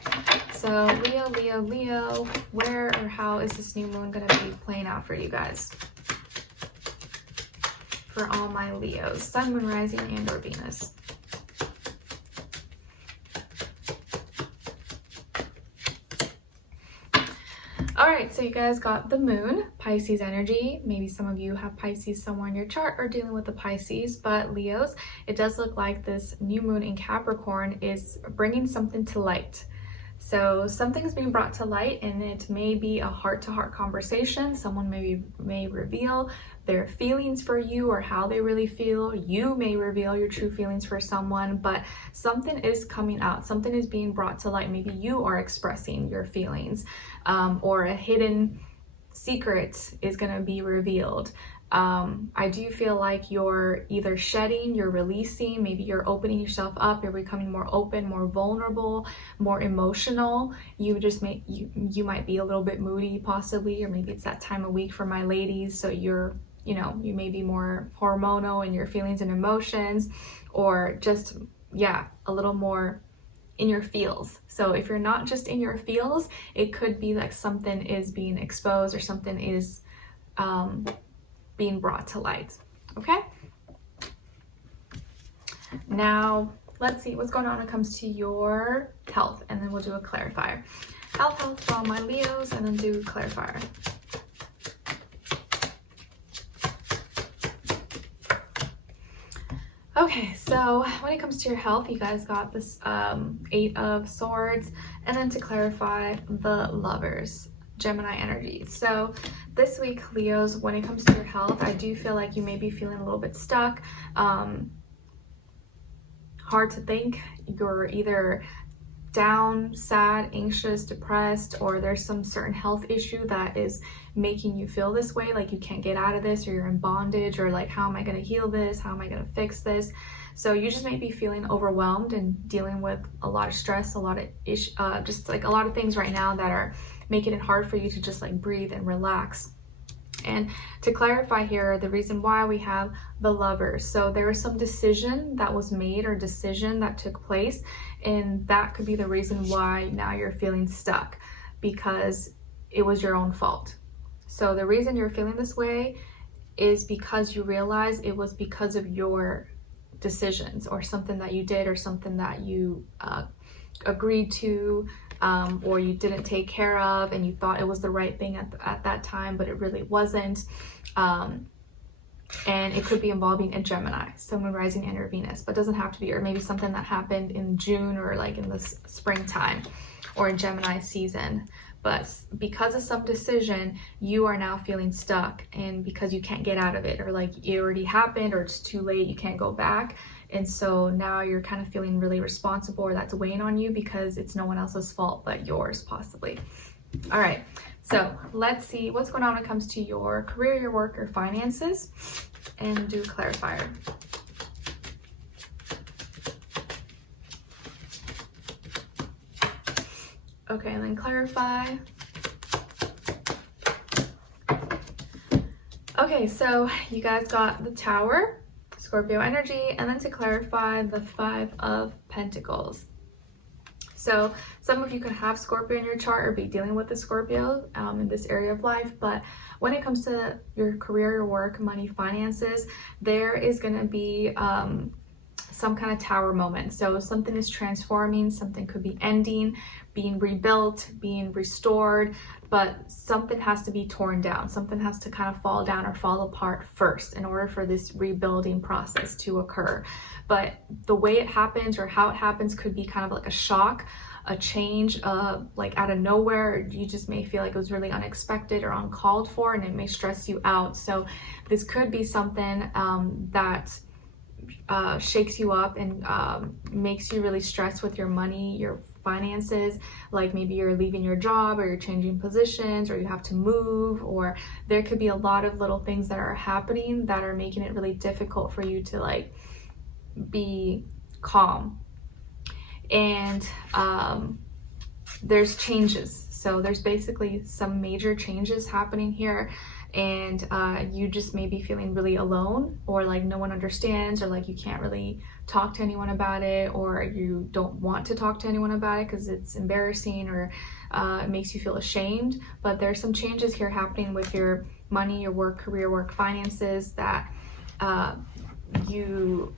so Leo, where or how is this new moon gonna be playing out for you guys? For all my Leos, Sun, Moon, Rising, and or Venus. All right, so you guys got the moon, Pisces energy. Maybe some of you have Pisces somewhere in your chart, or dealing with the Pisces, but Leos, it does look like this new moon in Capricorn is bringing something to light. So something's being brought to light, and it may be a heart-to-heart conversation. Someone may reveal their feelings for you or how they really feel. You may reveal your true feelings for someone, but something is coming out. Something is being brought to light. Maybe you are expressing your feelings, or a hidden secret is going to be revealed. I do feel like you're either shedding, you're releasing, maybe you're opening yourself up, you're becoming more open, more vulnerable, more emotional. You might be a little bit moody possibly, or maybe it's that time of week for my ladies, so you may be more hormonal in your feelings and emotions, or just, a little more in your feels. So if you're not just in your feels, it could be like something is being exposed or something is being brought to light. Okay, now let's see what's going on when it comes to your health, and then we'll do a clarifier. Health for all my Leos, and then do clarifier. Okay, so when it comes to your health, you guys got this 8 of Swords, and then to clarify, the Lovers, Gemini energy. So this week, Leos, when it comes to your health, I do feel like you may be feeling a little bit stuck. Hard to think. You're either down, sad, anxious, depressed, or there's some certain health issue that is making you feel this way, like you can't get out of this, or you're in bondage, or like, how am I going to heal this? How am I going to fix this? So you just may be feeling overwhelmed and dealing with a lot of stress, a lot of just like a lot of things right now that are making it hard for you to just like breathe and relax. And to clarify here, the reason why we have the Lovers, so there was some decision that was made or decision that took place, and that could be the reason why now you're feeling stuck, because it was your own fault. So the reason you're feeling this way is because you realize it was because of your decisions, or something that you did, or something that you agreed to, or you didn't take care of, and you thought it was the right thing at that time, but it really wasn't. And it could be involving a Gemini, Sun, Moon, Rising, and or Venus, but doesn't have to be, or maybe something that happened in June, or like in the springtime, or in Gemini season. But because of some decision, you are now feeling stuck, and because you can't get out of it, or like it already happened, or it's too late, you can't go back. And so now you're kind of feeling really responsible, or that's weighing on you because it's no one else's fault but yours, possibly. All right, so let's see what's going on when it comes to your career, your work, or finances, and do clarifier. Okay, and then clarify. Okay, so you guys got the Tower, Scorpio energy, and then to clarify, the 5 of Pentacles. So some of you could have Scorpio in your chart or be dealing with the Scorpio in this area of life, but when it comes to your career, your work, money, finances, there is going to be some kind of Tower moment. So something is transforming, something could be ending, being rebuilt, being restored, but something has to be torn down. Something has to kind of fall down or fall apart first in order for this rebuilding process to occur. But the way it happens or how it happens could be kind of like a shock, a change, like out of nowhere. You just may feel like it was really unexpected or uncalled for, and it may stress you out. So this could be something that shakes you up and makes you really stressed with your money, your finances. Like maybe you're leaving your job, or you're changing positions, or you have to move, or there could be a lot of little things that are happening that are making it really difficult for you to like be calm. And there's changes, so there's basically some major changes happening here, and you just may be feeling really alone, or like no one understands, or like you can't really talk to anyone about it, or you don't want to talk to anyone about it because it's embarrassing, or it makes you feel ashamed. But there's some changes here happening with your money, your work, career, work, finances that you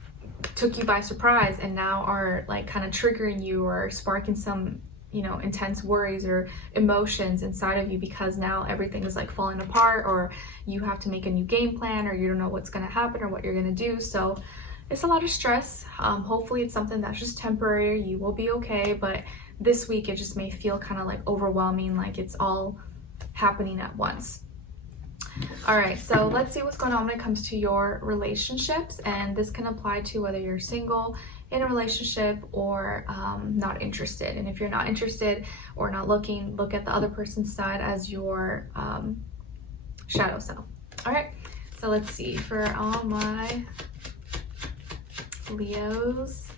took you by surprise, and now are like kind of triggering you or sparking some, you know, intense worries or emotions inside of you, because now everything is like falling apart, or you have to make a new game plan, or you don't know what's going to happen or what you're going to do. So it's a lot of stress. Hopefully it's something that's just temporary. You will be okay, but this week it just may feel kind of like overwhelming, like it's all happening at once. All right, so let's see what's going on when it comes to your relationships, and this can apply to whether you're single, in a relationship, or not interested. And if you're not interested or not looking, look at the other person's side as your shadow self. All right, so let's see for all my Leos.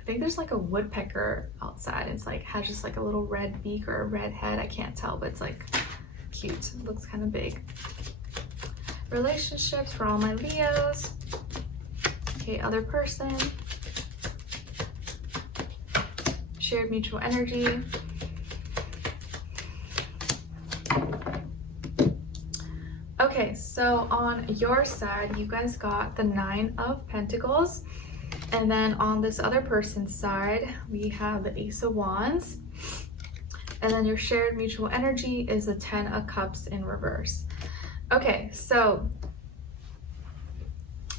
I think there's like a woodpecker outside. It's like has just like a little red beak or a red head. I can't tell, but it's like cute. It looks kind of big. Relationships for all my Leos. Okay, other person. Shared mutual energy. Okay, so on your side, you guys got the 9 of Pentacles. And then on this other person's side, we have the Ace of Wands. And then your shared mutual energy is the 10 of Cups in reverse. Okay, so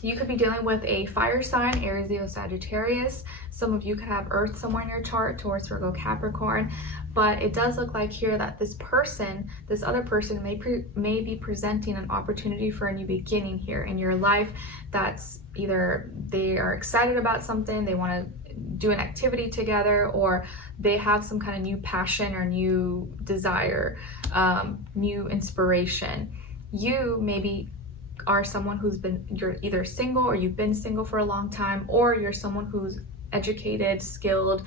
you could be dealing with a fire sign, Aries, Leo, Sagittarius. Some of you could have Earth somewhere in your chart, Taurus, Virgo, Capricorn. But it does look like here that this person, this other person may be presenting an opportunity for a new beginning here in your life. That's either they are excited about something, they want to do an activity together, or they have some kind of new passion or new desire, new inspiration. You maybe are someone you're either single, or you've been single for a long time, or you're someone who's educated, skilled,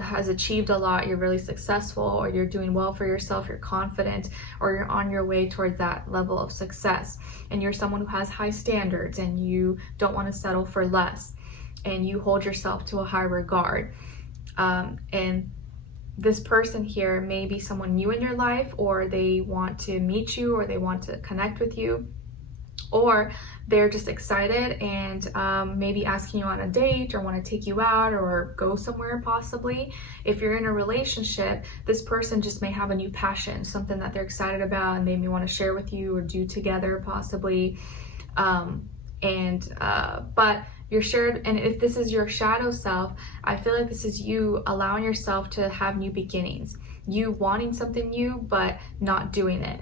has achieved a lot, you're really successful, or you're doing well for yourself, you're confident, or you're on your way towards that level of success. And you're someone who has high standards and you don't want to settle for less, and you hold yourself to a high regard. And this person here may be someone new in your life, or they want to meet you, or they want to connect with you, or they're just excited and maybe asking you on a date, or want to take you out or go somewhere possibly. If you're in a relationship, this person just may have a new passion, something that they're excited about and they may want to share with you or do together possibly. But your shared, and if this is your shadow self, I feel like this is you allowing yourself to have new beginnings, you wanting something new but not doing it.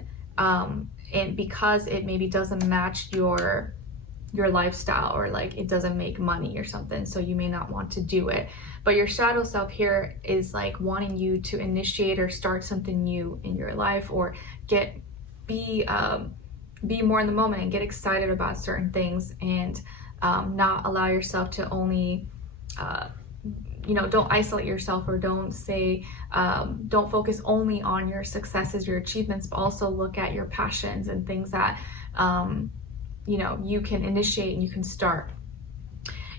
And because it maybe doesn't match your lifestyle, or like it doesn't make money or something, so you may not want to do it. But your shadow self here is like wanting you to initiate or start something new in your life, or be more in the moment and get excited about certain things, and not allow yourself to only don't isolate yourself, or don't focus only on your successes, your achievements, but also look at your passions and things that you can initiate and you can start.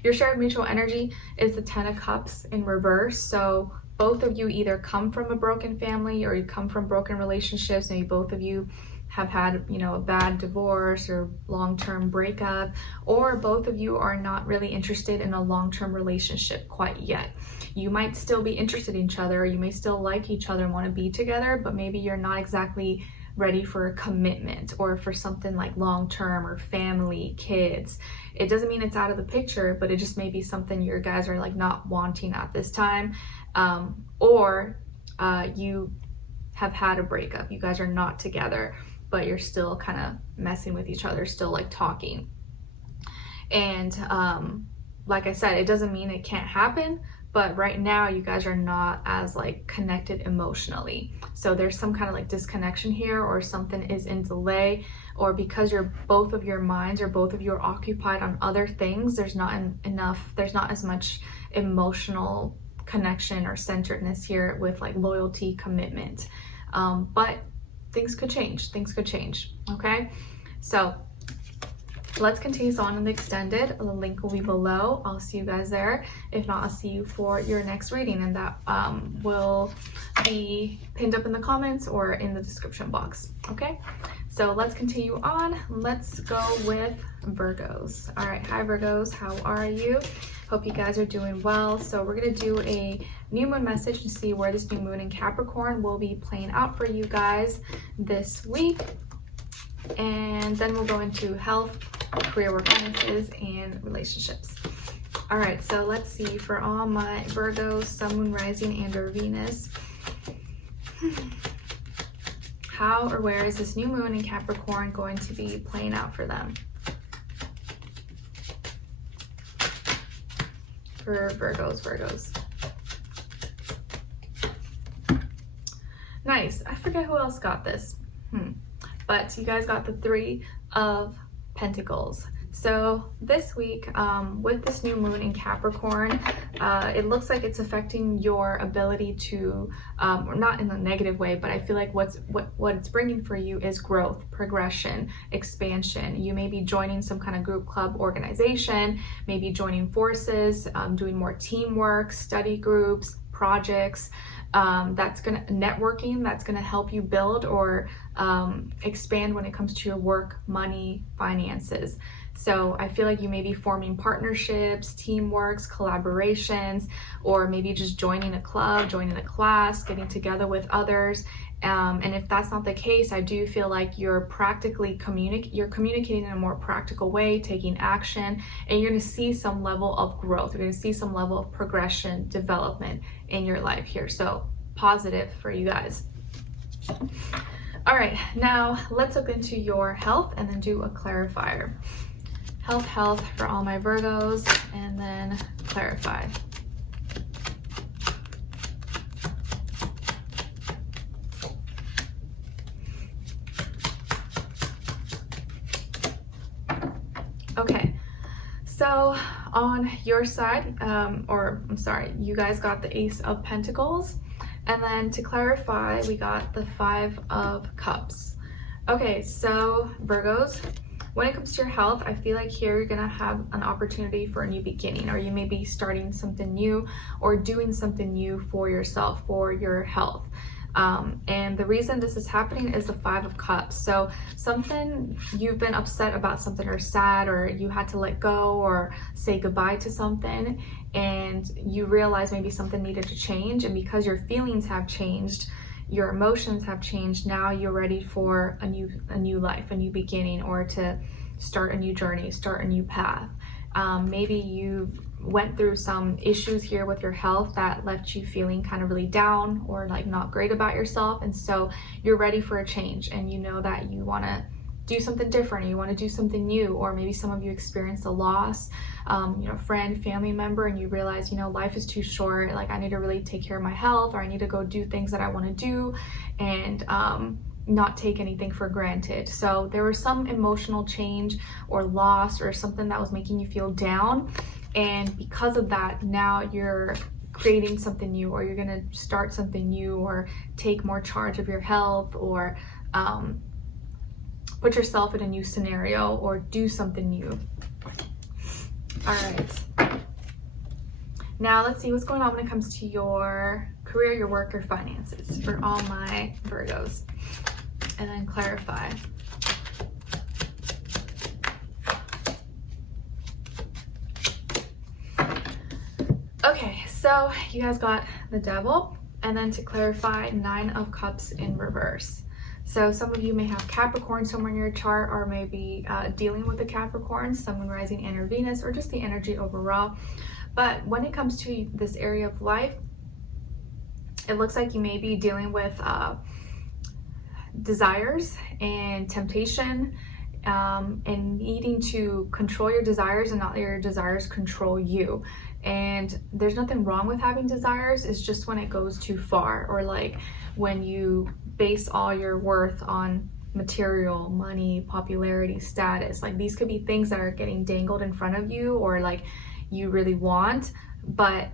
Your shared mutual energy is the 10 of Cups in reverse. So both of you either come from a broken family, or you come from broken relationships. Maybe both of you have had a bad divorce or long-term breakup, or both of you are not really interested in a long-term relationship quite yet. You might still be interested in each other, or you may still like each other and want to be together, but maybe you're not exactly ready for a commitment, or for something like long-term or family, kids. It doesn't mean it's out of the picture, but it just may be something you guys are like not wanting at this time. Or you have had a breakup, you guys are not together, but you're still kind of messing with each other, still like talking. And like I said, it doesn't mean it can't happen, but right now you guys are not as like connected emotionally. So there's some kind of like disconnection here, or something is in delay, or because both of your minds, or both of you are occupied on other things, there's not as much emotional connection or centeredness here with like loyalty, commitment. But things could change, okay? So let's continue on in the extended. The link will be below. I'll see you guys there. If not, I'll see you for your next reading, and that will be pinned up in the comments or in the description box, okay? So let's continue on. Let's go with Virgos. All right, hi Virgos, how are you? Hope you guys are doing well. So we're gonna do a new moon message to see where this new moon in Capricorn will be playing out for you guys this week. And then we'll go into health, career, work, finances, and relationships. All right, so let's see for all my Virgos, Sun, Moon, Rising, and or Venus. How or where is this new moon in Capricorn going to be playing out for them? For Virgos. Nice. I forget who else got this. But you guys got the 3 of Pentacles. So this week, with this new moon in Capricorn, it looks like it's affecting your ability to, not in a negative way, but I feel like what it's bringing for you is growth, progression, expansion. You may be joining some kind of group, club, organization, maybe joining forces, doing more teamwork, study groups, projects. That's gonna networking, that's gonna help you build or expand when it comes to your work, money, finances. So I feel like you may be forming partnerships, teamworks, collaborations, or maybe just joining a club, joining a class, getting together with others. And if that's not the case, I do feel like you're practically communicating in a more practical way, taking action, and you're going to see some level of growth. You're going to see some level of progression, development in your life here. So positive for you guys. All right, now let's look into your health and then do a clarifier. Health for all my Virgos, and then clarify. Okay, so on your side, you guys got the Ace of Pentacles, and then to clarify, we got the 5 of Cups. Okay, so Virgos, when it comes to your health, I feel like here you're gonna have an opportunity for a new beginning, or you may be starting something new or doing something new for yourself, for your health. And the reason this is happening is the 5 of Cups. So something you've been upset about, something or sad, or you had to let go or say goodbye to something, and you realize maybe something needed to change, and because your feelings have changed, your emotions have changed, now you're ready for a new life, a new beginning, or to start a new journey, start a new path. Maybe you went through some issues here with your health that left you feeling kind of really down or like not great about yourself, and so you're ready for a change, and you know that you want to do something different, or you want to do something new, or maybe some of you experienced a loss, friend, family member, and you realize, life is too short, like I need to really take care of my health, or I need to go do things that I want to do, and not take anything for granted. So there was some emotional change or loss or something that was making you feel down, and because of that, now you're creating something new, or you're gonna start something new, or take more charge of your health, or put yourself in a new scenario, or do something new. All right. Now let's see what's going on when it comes to your career, your work, your finances for all my Virgos. And then clarify. Okay, so you guys got the Devil, and then to clarify, 9 of Cups in reverse. So some of you may have Capricorn somewhere in your chart, or maybe dealing with the Capricorn, Sun, Moon, Rising, and or Venus, or just the energy overall. But when it comes to this area of life, it looks like you may be dealing with desires and temptation, and needing to control your desires and not let your desires control you. And there's nothing wrong with having desires, it's just when it goes too far, or like when you base all your worth on material, money, popularity, status. Like these could be things that are getting dangled in front of you, or like you really want, but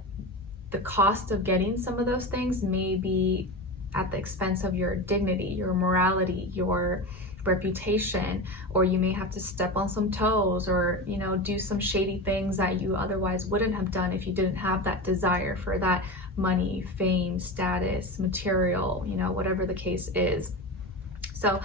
the cost of getting some of those things may be at the expense of your dignity, your morality, your reputation, or you may have to step on some toes, or do some shady things that you otherwise wouldn't have done if you didn't have that desire for that money, fame, status, material, whatever the case is. So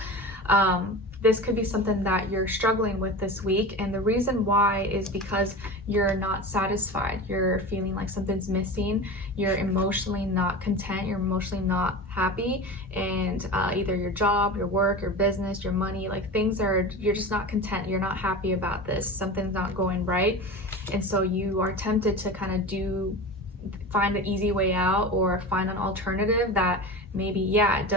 This could be something that you're struggling with this week, and the reason why is because you're not satisfied. You're feeling like something's missing. You're emotionally not content. You're emotionally not happy, and either your job, your work, your business, your money, like you're just not content. You're not happy about this. Something's not going right, and so you are tempted to kind of find the easy way out, or find an alternative that maybe, yeah,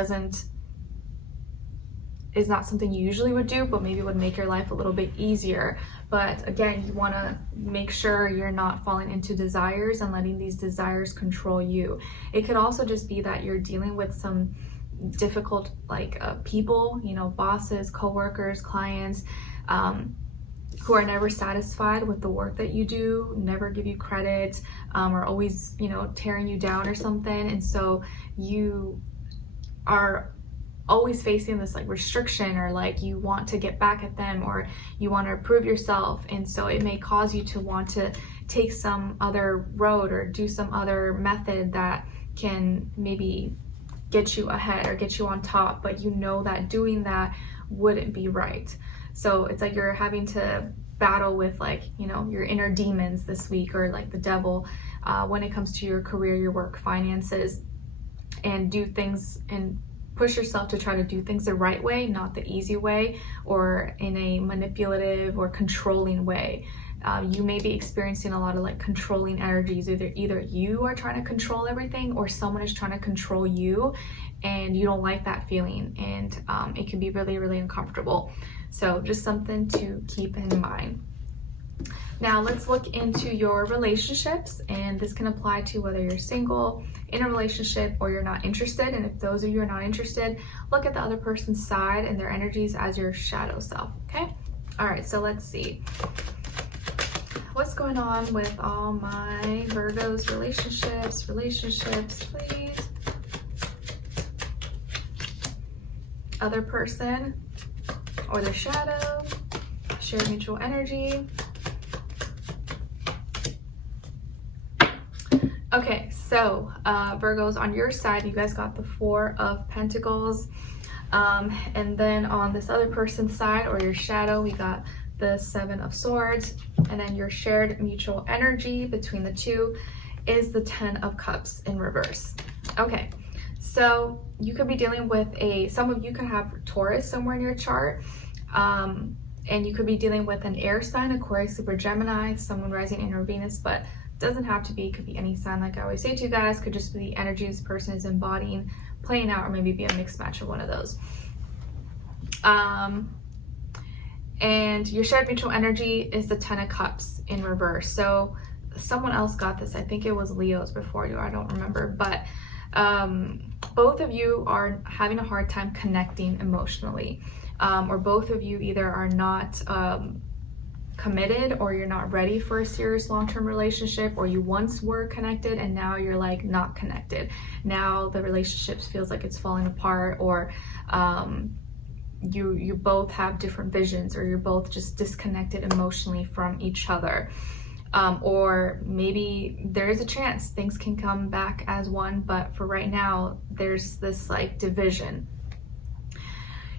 is not something you usually would do, but maybe would make your life a little bit easier. But again, you want to make sure you're not falling into desires and letting these desires control you. It could also just be that you're dealing with some difficult people, bosses, coworkers, clients, who are never satisfied with the work that you do, never give you credit, or always, tearing you down or something. And so you are always facing this restriction, or you want to get back at them, or you want to prove yourself. And so it may cause you to want to take some other road or do some other method that can maybe get you ahead or get you on top, but that doing that wouldn't be right. So it's like you're having to battle with your inner demons this week, or the devil, when it comes to your career, your work, finances, and do things and push yourself to try to do things the right way, not the easy way, or in a manipulative or controlling way. You may be experiencing a lot of controlling energies. Either you are trying to control everything, or someone is trying to control you, and you don't like that feeling, and it can be really, really uncomfortable. So just something to keep in mind. Now let's look into your relationships, and this can apply to whether you're single, in a relationship, or you're not interested. And if those of you are not interested, look at the other person's side and their energies as your shadow self, okay? All right, so let's see. What's going on with all my Virgos relationships, please? Other person or their shadow, shared mutual energy. Okay, so Virgos, on your side, you guys got the 4 of Pentacles. And then on this other person's side, or your shadow, we got the 7 of Swords. And then your shared mutual energy between the two is the 10 of Cups in reverse. Okay, so you could be dealing with some of you could have Taurus somewhere in your chart. And you could be dealing with an air sign, Aquarius, Libra, Gemini, someone rising in or Venus, but doesn't have to be, it could be any sign. Like I always say to you guys, could just be the energy this person is embodying, playing out, or maybe be a mixed match of one of those. And your shared mutual energy is the 10 of Cups in reverse. So someone else got this, I think it was Leos before you, I don't remember, but both of you are having a hard time connecting emotionally, or both of you either are not committed, or you're not ready for a serious long-term relationship, or you once were connected and now you're not connected. Now the relationship feels like it's falling apart, or you both have different visions, or you're both just disconnected emotionally from each other. Or maybe there is a chance things can come back as one, but for right now there's this division.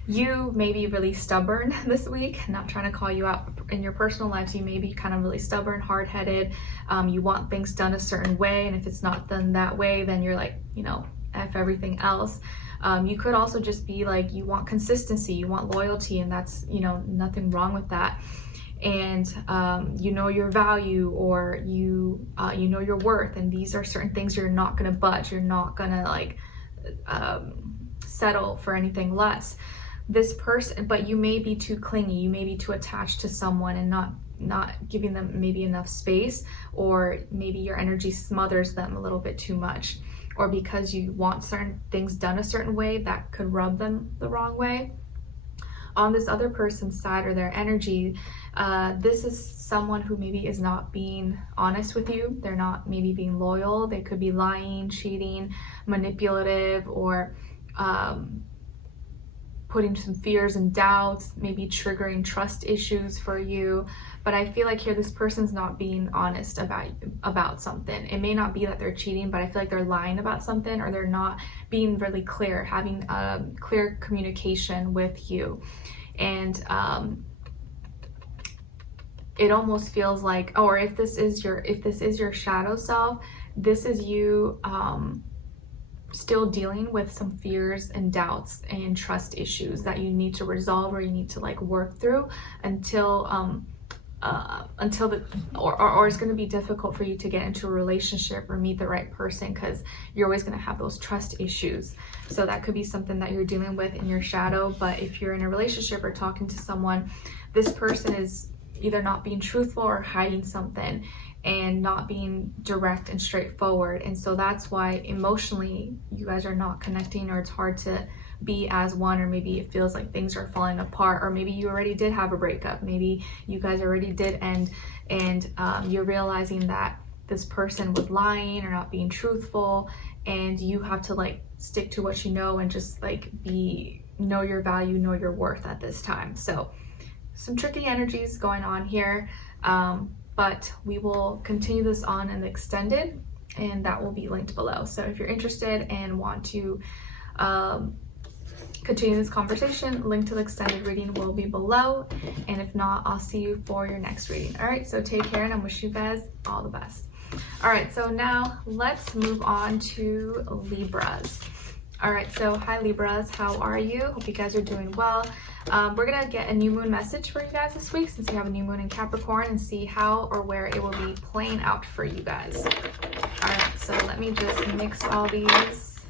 You may be really stubborn this week, not trying to call you out in your personal lives. You may be kind of really stubborn, hard-headed. You want things done a certain way, and if it's not done that way, then you're F everything else. You could also just be you want consistency, you want loyalty, and that's, nothing wrong with that. And you know your value, or you know your worth, and these are certain things you're not going to budge. You're not going to settle for anything less. This person, but you may be too clingy, you may be too attached to someone and not giving them maybe enough space, or maybe your energy smothers them a little bit too much, or because you want certain things done a certain way that could rub them the wrong way. On this other person's side, or their energy, this is someone who maybe is not being honest with you. They're not maybe being loyal. They could be lying, cheating, manipulative, or putting some fears and doubts, maybe triggering trust issues for you. But I feel like here this person's not being honest about something. It may not be that they're cheating, but I feel like they're lying about something, or they're not being really clear, having clear communication with you. And it almost feels like, or if this is your shadow self, this is you still dealing with some fears and doubts and trust issues that you need to resolve, or you need to like work through until it's going to be difficult for you to get into a relationship or meet the right person, because you're always going to have those trust issues. So that could be something that you're dealing with in your shadow. But if you're in a relationship or talking to someone, this person is either not being truthful or hiding something and not being direct and straightforward. And so that's why emotionally you guys are not connecting, or it's hard to be as one, or maybe it feels like things are falling apart, or maybe you already did have a breakup, maybe you guys already did end, and you're realizing that this person was lying or not being truthful, and you have to like stick to what you know and just like know your value, know your worth at this time. So some tricky energies going on here, but we will continue this on in the extended, and that will be linked below. So if you're interested and want to continue this conversation, link to the extended reading will be below, and if not, I'll see you for your next reading. All right, so take care, and I wish you guys all the best. All right, so now let's move on to Libras. All right, so hi Libras, how are you? Hope you guys are doing well. We're gonna get a new moon message for you guys this week, since you have a new moon in Capricorn, and see how or where it will be playing out for you guys. All right, so let me just mix all these.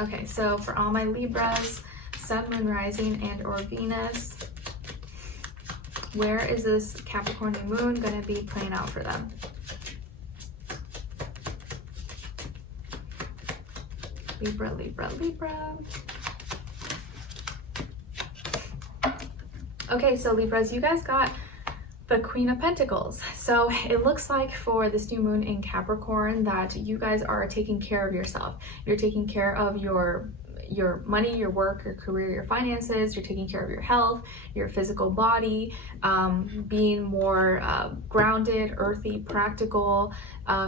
Okay, so for all my Libras, Sun, Moon, Rising, and or Venus, where is this Capricorn new moon going to be playing out for them? Libra, Libra, Libra. Okay, so Libras, you guys got the Queen of Pentacles. So it looks like for this new moon in Capricorn that you guys are taking care of yourself. You're taking care of your money, your work, your career, your finances. You're taking care of your health, your physical body, being more grounded, earthy, practical.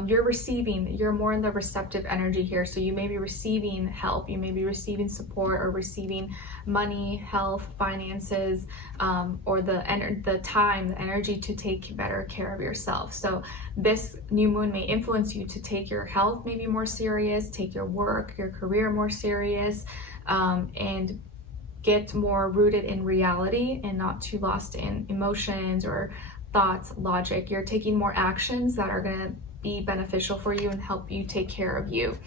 You're more in the receptive energy here. So you may be receiving help, you may be receiving support, or receiving money, health, finances, or the time, the energy to take better care of yourself. So this new moon may influence you to take your health maybe more serious, take your work, your career more serious, and get more rooted in reality and not too lost in emotions or thoughts, logic. You're taking more actions that are going to be beneficial for you and help you take care of you.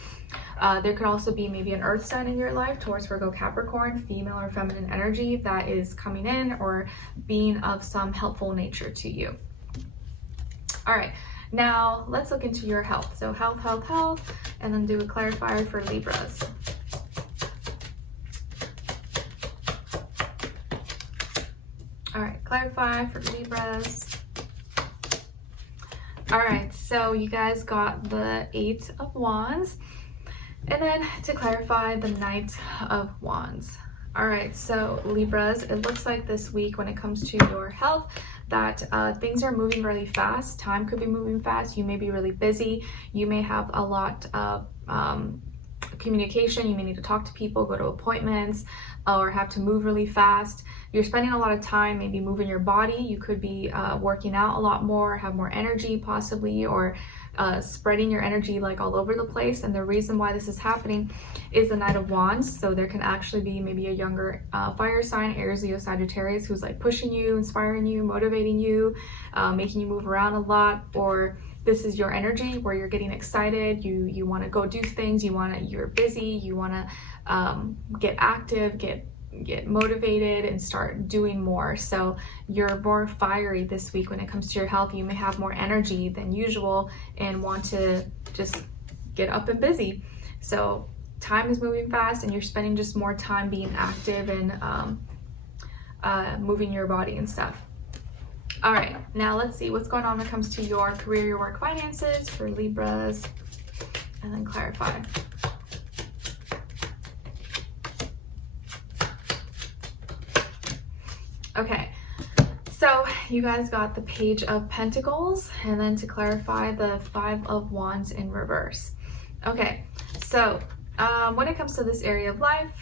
There could also be maybe an earth sign in your life, Taurus, Virgo, Capricorn, female or feminine energy that is coming in or being of some helpful nature to you. All right, now let's look into your health. So health, health, health, and then do a clarifier for Libras. All right, clarify for Libras. All right, so you guys got the 8 of Wands, and then to clarify, the Knight of Wands. All right, so Libras, it looks like this week when it comes to your health that things are moving really fast. Time could be moving fast. You may be really busy. You may have a lot of communication. You may need to talk to people, go to appointments, or have to move really fast. You're spending a lot of time maybe moving your body. You could be working out a lot more, have more energy possibly, or spreading your energy like all over the place. And the reason why this is happening is the Knight of Wands. So there can actually be maybe a younger fire sign, Aries, Leo, Sagittarius, who's like pushing you, inspiring you, motivating you, making you move around a lot. Or this is your energy where you're getting excited, you want to go do things, you're busy, you want to get active, get motivated and start doing more. So you're more fiery this week when it comes to your health. You may have more energy than usual and want to just get up and busy. So time is moving fast and you're spending just more time being active and moving your body and stuff. All right, now let's see what's going on when it comes to your career, your work, finances for Libras, and then clarify. Okay, so you guys got the Page of Pentacles, and then to clarify, the Five of Wands in reverse. Okay, so when it comes to this area of life,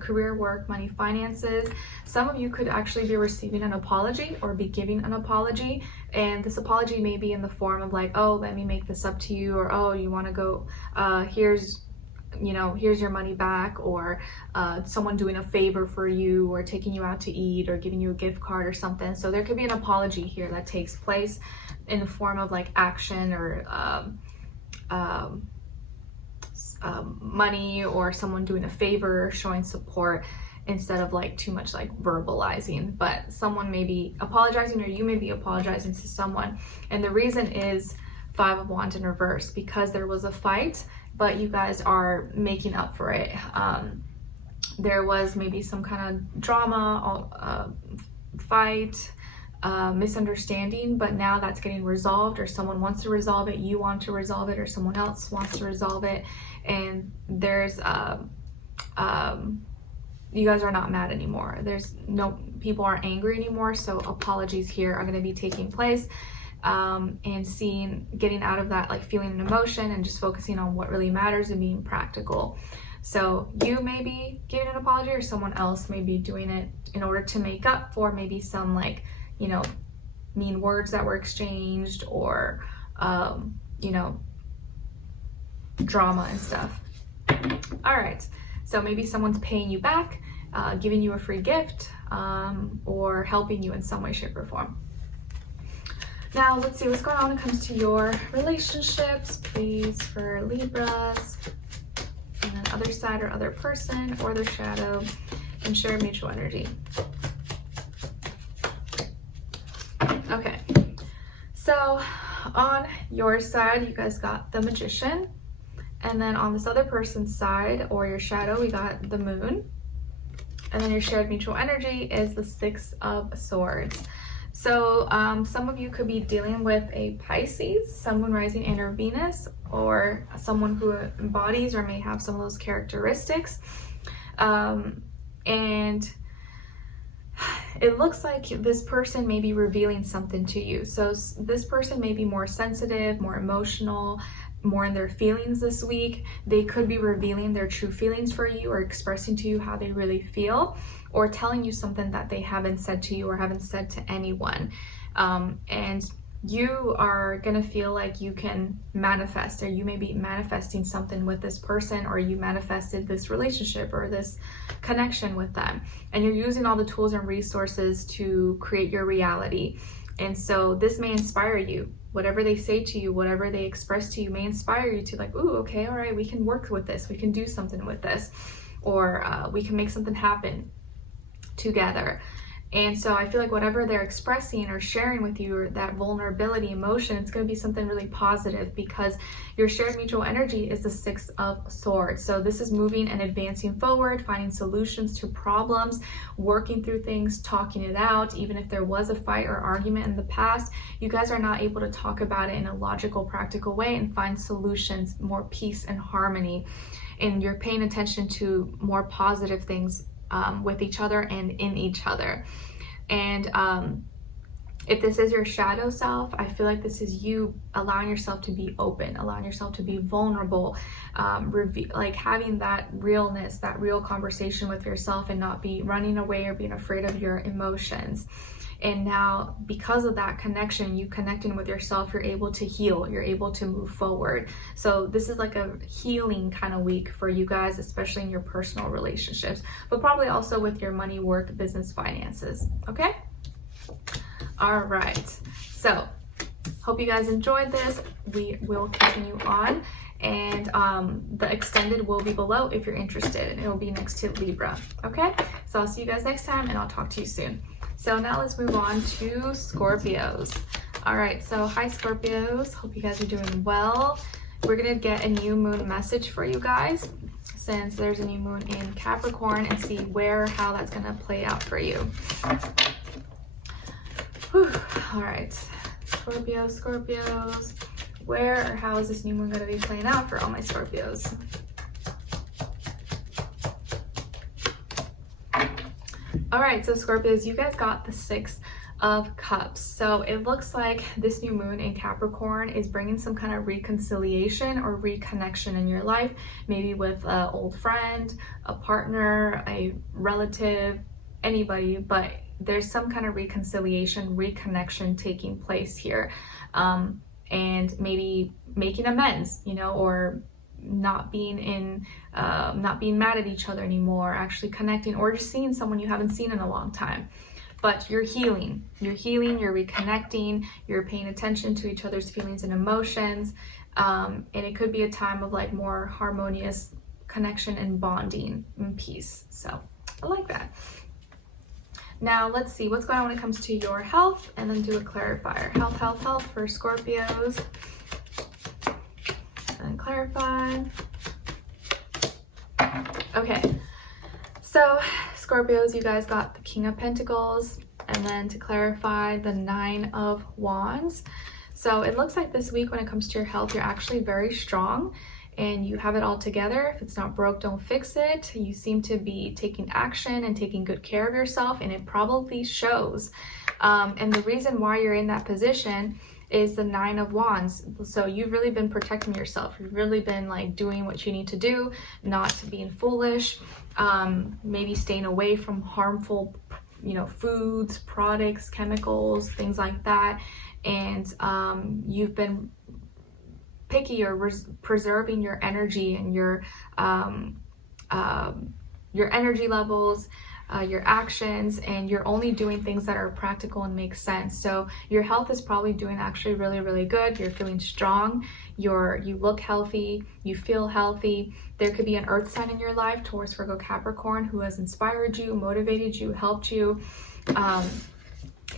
career, work, money, finances, some of you could actually be receiving an apology or be giving an apology, and this apology may be in the form of like, oh, let me make this up to you, or oh, you want to go, here's your money back, or someone doing a favor for you, or taking you out to eat, or giving you a gift card or something. So there could be an apology here that takes place in the form of like action, or money, or someone doing a favor, showing support, instead of like too much like verbalizing. But someone may be apologizing, or you may be apologizing to someone, and the reason is Five of Wands in reverse, because there was a fight, but you guys are making up for it. There was maybe some kind of drama, fight, misunderstanding, but now that's getting resolved, or someone wants to resolve it, you want to resolve it, or someone else wants to resolve it, and there's you guys are not mad anymore. There's no, people aren't angry anymore, so apologies here are going to be taking place, and getting out of that like feeling and emotion, and just focusing on what really matters and being practical. So you may be giving an apology, or someone else may be doing it in order to make up for maybe some like, you know, mean words that were exchanged, or you know, drama and stuff. All right, so maybe someone's paying you back, giving you a free gift, or helping you in some way, shape, or form. Now let's see what's going on when it comes to your relationships, please, for Libras, and then other side or other person or their shadow, and share mutual energy. Okay, so on your side, you guys got the Magician, and then on this other person's side or your shadow, we got the Moon, and then your shared mutual energy is the Six of Swords. So some of you could be dealing with a Pisces, Sun, Moon, Rising, and or Venus, or someone who embodies or may have some of those characteristics, and it looks like this person may be revealing something to you. So this person may be more sensitive, more emotional, more in their feelings this week. They could be revealing their true feelings for you, or expressing to you how they really feel, or telling you something that they haven't said to you or haven't said to anyone. And you are gonna feel like you can manifest, or you may be manifesting something with this person, or you manifested this relationship or this connection with them, and you're using all the tools and resources to create your reality. And so this may inspire you. Whatever they say to you, whatever they express to you may inspire you to like, ooh, okay, all right, we can work with this, we can do something with this, or we can make something happen together. And so I feel like whatever they're expressing or sharing with you, or that vulnerability emotion, it's going to be something really positive, because your shared mutual energy is the Six of Swords. So this is moving and advancing forward, finding solutions to problems, working through things, talking it out. Even if there was a fight or argument in the past, you guys are not able to talk about it in a logical, practical way and find solutions, more peace and harmony. And you're paying attention to more positive things with each other and in each other. And if this is your shadow self, I feel like this is you allowing yourself to be open, allowing yourself to be vulnerable, like having that realness, that real conversation with yourself, and not be running away or being afraid of your emotions. And now, because of that connection, you connecting with yourself, you're able to heal, you're able to move forward. So this is like a healing kind of week for you guys, especially in your personal relationships, but probably also with your money, work, business, finances. Okay? All right. So hope you guys enjoyed this. We will continue on. And the extended will be below if you're interested, and it will be next to Libra. Okay? So I'll see you guys next time, and I'll talk to you soon. So now let's move on to Scorpios. All right, so hi Scorpios, hope you guys are doing well. We're gonna get a new moon message for you guys, since there's a new moon in Capricorn, and see how that's gonna play out for you. Whew. All right, Scorpios, where or how is this new moon gonna be playing out for all my Scorpios? All right, so Scorpios, you guys got the Six of Cups. So it looks like this new moon in Capricorn is bringing some kind of reconciliation or reconnection in your life, maybe with an old friend, a partner, a relative, anybody, but there's some kind of reconciliation, reconnection taking place here. And maybe making amends, you know, or not being mad at each other anymore, actually connecting, or just seeing someone you haven't seen in a long time. But you're healing, you're reconnecting, you're paying attention to each other's feelings and emotions. And it could be a time of like more harmonious connection and bonding and peace. So I like that. Now let's see what's going on when it comes to your health, and then do a clarifier. Health for Scorpios. And clarify. Okay, so Scorpios, you guys got the King of Pentacles, and then to clarify, the Nine of Wands. So it looks like this week when it comes to your health, you're actually very strong and you have it all together. If it's not broke, don't fix it. You seem to be taking action and taking good care of yourself, and it probably shows. And the reason why you're in that position is the Nine of Wands. So you've really been protecting yourself. You've really been like doing what you need to do, not being foolish, maybe staying away from harmful, you know, foods, products, chemicals, things like that. And you've been picky or preserving your energy and your energy levels, your actions, and you're only doing things that are practical and make sense. So your health is probably doing actually really, really good. You're feeling strong. You look healthy. You feel healthy. There could be an earth sign in your life, Taurus, Virgo, Capricorn, who has inspired you, motivated you, helped you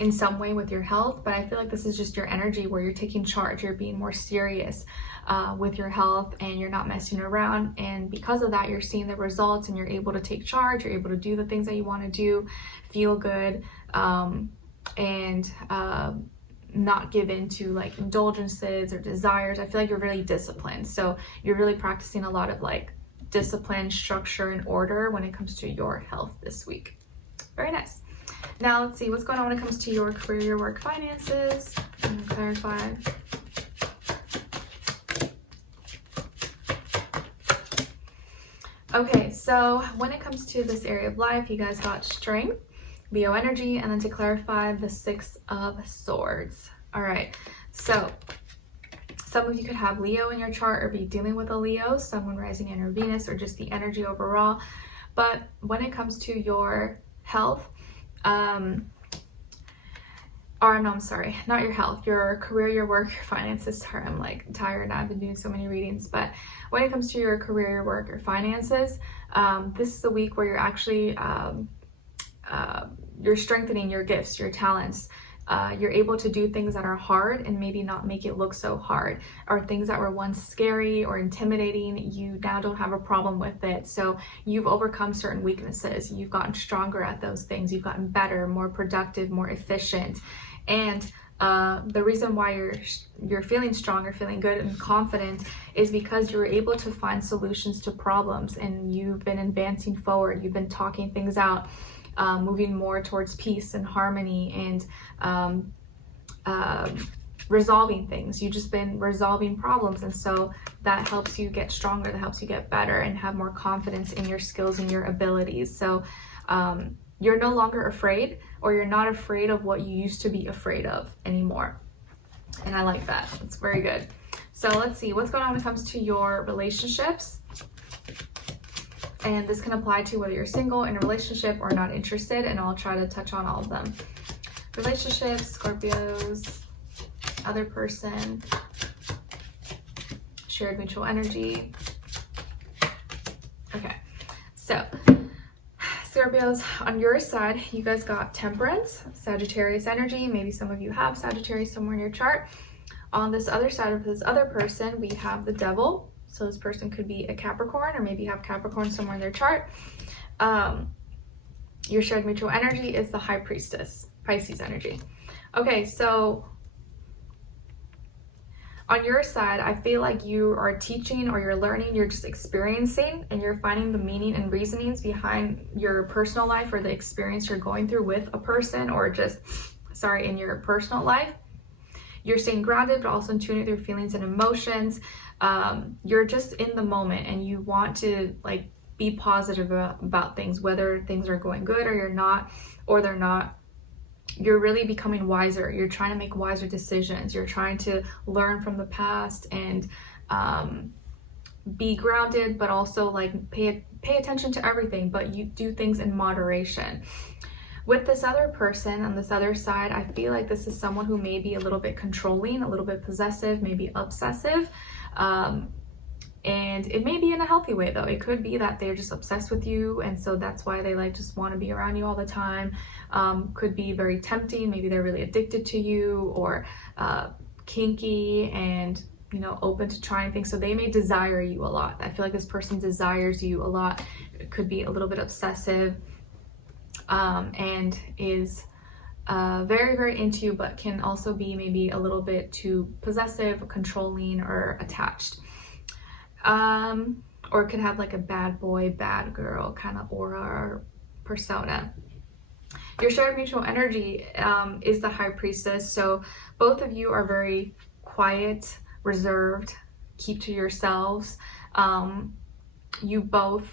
in some way with your health. But I feel like this is just your energy where you're taking charge. You're being more serious with your health, and you're not messing around. And because of that, you're seeing the results, and you're able to take charge. You're able to do the things that you want to do, feel good, and not give in to like indulgences or desires. I feel like you're really disciplined. So you're really practicing a lot of like discipline, structure, and order when it comes to your health this week. Very nice. Now let's see what's going on when it comes to your career, your work, finances. I'm gonna clarify. Okay, so when it comes to this area of life, you guys got strength, Leo energy, and then to clarify, the Six of Swords. All right, so some of you could have Leo in your chart or be dealing with a Leo, someone rising in your Venus, or just the energy overall. But when it comes to your health, I'm sorry, not your health, your career, your work, your finances. Sorry, I'm like tired and I've been doing so many readings. But when it comes to your career, your work, your finances, this is a week where you're actually, you're strengthening your gifts, your talents. You're able to do things that are hard and maybe not make it look so hard, or things that were once scary or intimidating, you now don't have a problem with it. So you've overcome certain weaknesses. You've gotten stronger at those things. You've gotten better, more productive, more efficient. And the reason why you're feeling strong or feeling good and confident is because you were able to find solutions to problems, and you've been advancing forward. You've been talking things out, moving more towards peace and harmony, and resolving things. You've just been resolving problems, and so that helps you get stronger, that helps you get better and have more confidence in your skills and your abilities. So you're no longer afraid, or you're not afraid of what you used to be afraid of anymore. And I like that. It's very good. So let's see what's going on when it comes to your relationships. And this can apply to whether you're single, in a relationship, or not interested, and I'll try to touch on all of them. Relationships, Scorpios, other person, shared mutual energy. Okay, so Scorpios, on your side, you guys got Temperance, Sagittarius energy. Maybe some of you have Sagittarius somewhere in your chart. On this other side of this other person, we have the Devil. So this person could be a Capricorn, or maybe have Capricorn somewhere in their chart. Your shared mutual energy is the High Priestess, Pisces energy. Okay, so On your side, I feel like you are teaching or you're learning, you're just experiencing, and you're finding the meaning and reasonings behind your personal life or the experience you're going through with a person, or just, sorry, in your personal life. You're staying grounded, but also in tune with your feelings and emotions. You're just in the moment, and you want to like be positive about things, whether things are going good or you're not, or they're not. You're really becoming wiser. You're trying to make wiser decisions. You're trying to learn from the past and be grounded, but also like pay attention to everything, but you do things in moderation. With this other person on this other side, I feel like this is someone who may be a little bit controlling, a little bit possessive, maybe obsessive. And it may be in a healthy way though. It could be that they're just obsessed with you, and so that's why they like just want to be around you all the time. Could be very tempting. Maybe they're really addicted to you, or kinky and, you know, open to trying things. So they may desire you a lot. I feel like this person desires you a lot. It could be a little bit obsessive, and is very, very into you, but can also be maybe a little bit too possessive, controlling, or attached. Or could have like a bad boy, bad girl kind of aura or persona. Your shared mutual energy is the High Priestess. So both of you are very quiet, reserved, keep to yourselves. You both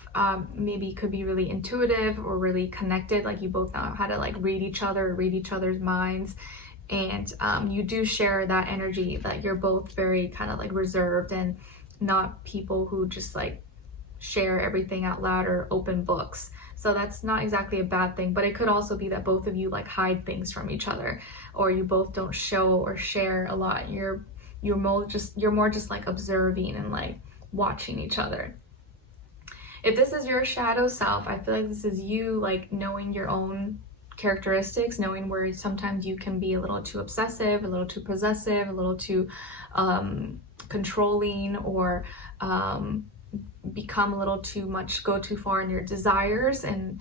maybe could be really intuitive or really connected, like you both know how to like read each other, read each other's minds. And you do share that energy, that you're both very kind of like reserved and not people who just like share everything out loud or open books. So that's not exactly a bad thing, but it could also be that both of you like hide things from each other, or you both don't show or share a lot. You're more just like observing and like watching each other. If this is your shadow self, I feel like this is you like knowing your own characteristics, knowing where sometimes you can be a little too obsessive, a little too possessive, a little too controlling, or become a little too much, go too far in your desires, and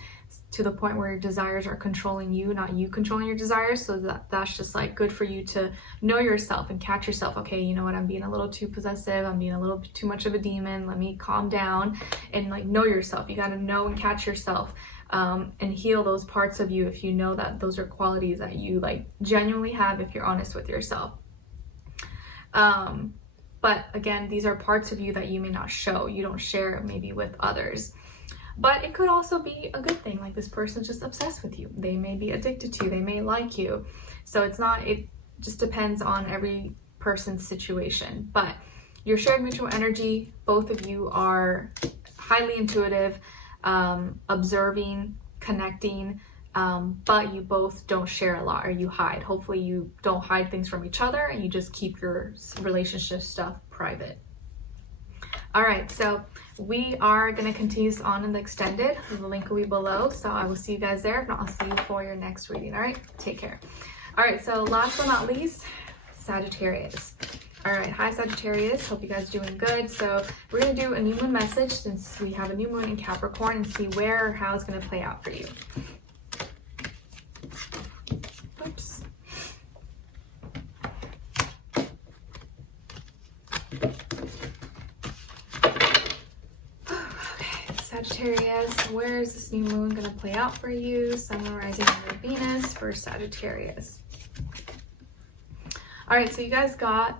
to the point where your desires are controlling you, not you controlling your desires. So that's just like good for you to know yourself and catch yourself. Okay, you know what, I'm being a little too possessive, I'm being a little bit too much of a demon, let me calm down, and like know yourself. You got to know and catch yourself, and heal those parts of you if you know that those are qualities that you like genuinely have, if you're honest with yourself. But again, these are parts of you that you may not show, you don't share maybe with others. But it could also be a good thing, like this person's just obsessed with you. They may be addicted to you, they may like you. So it just depends on every person's situation. But your shared mutual energy, both of you are highly intuitive, observing, connecting, but you both don't share a lot, or you hide. Hopefully you don't hide things from each other, and you just keep your relationship stuff private. All right, so we are going to continue this on in the extended. The link will be below, so I will see you guys there. If not, I'll see you for your next reading. All right, take care. All right, so last but not least, Sagittarius. All right, hi Sagittarius, hope you guys are doing good. So we're going to do a new moon message, since we have a new moon in Capricorn, and see where or how it's going to play out for you. Oops. Sagittarius, where is this new moon going to play out for you? Sun, Moon, Rising, and Venus for Sagittarius. All right, so you guys got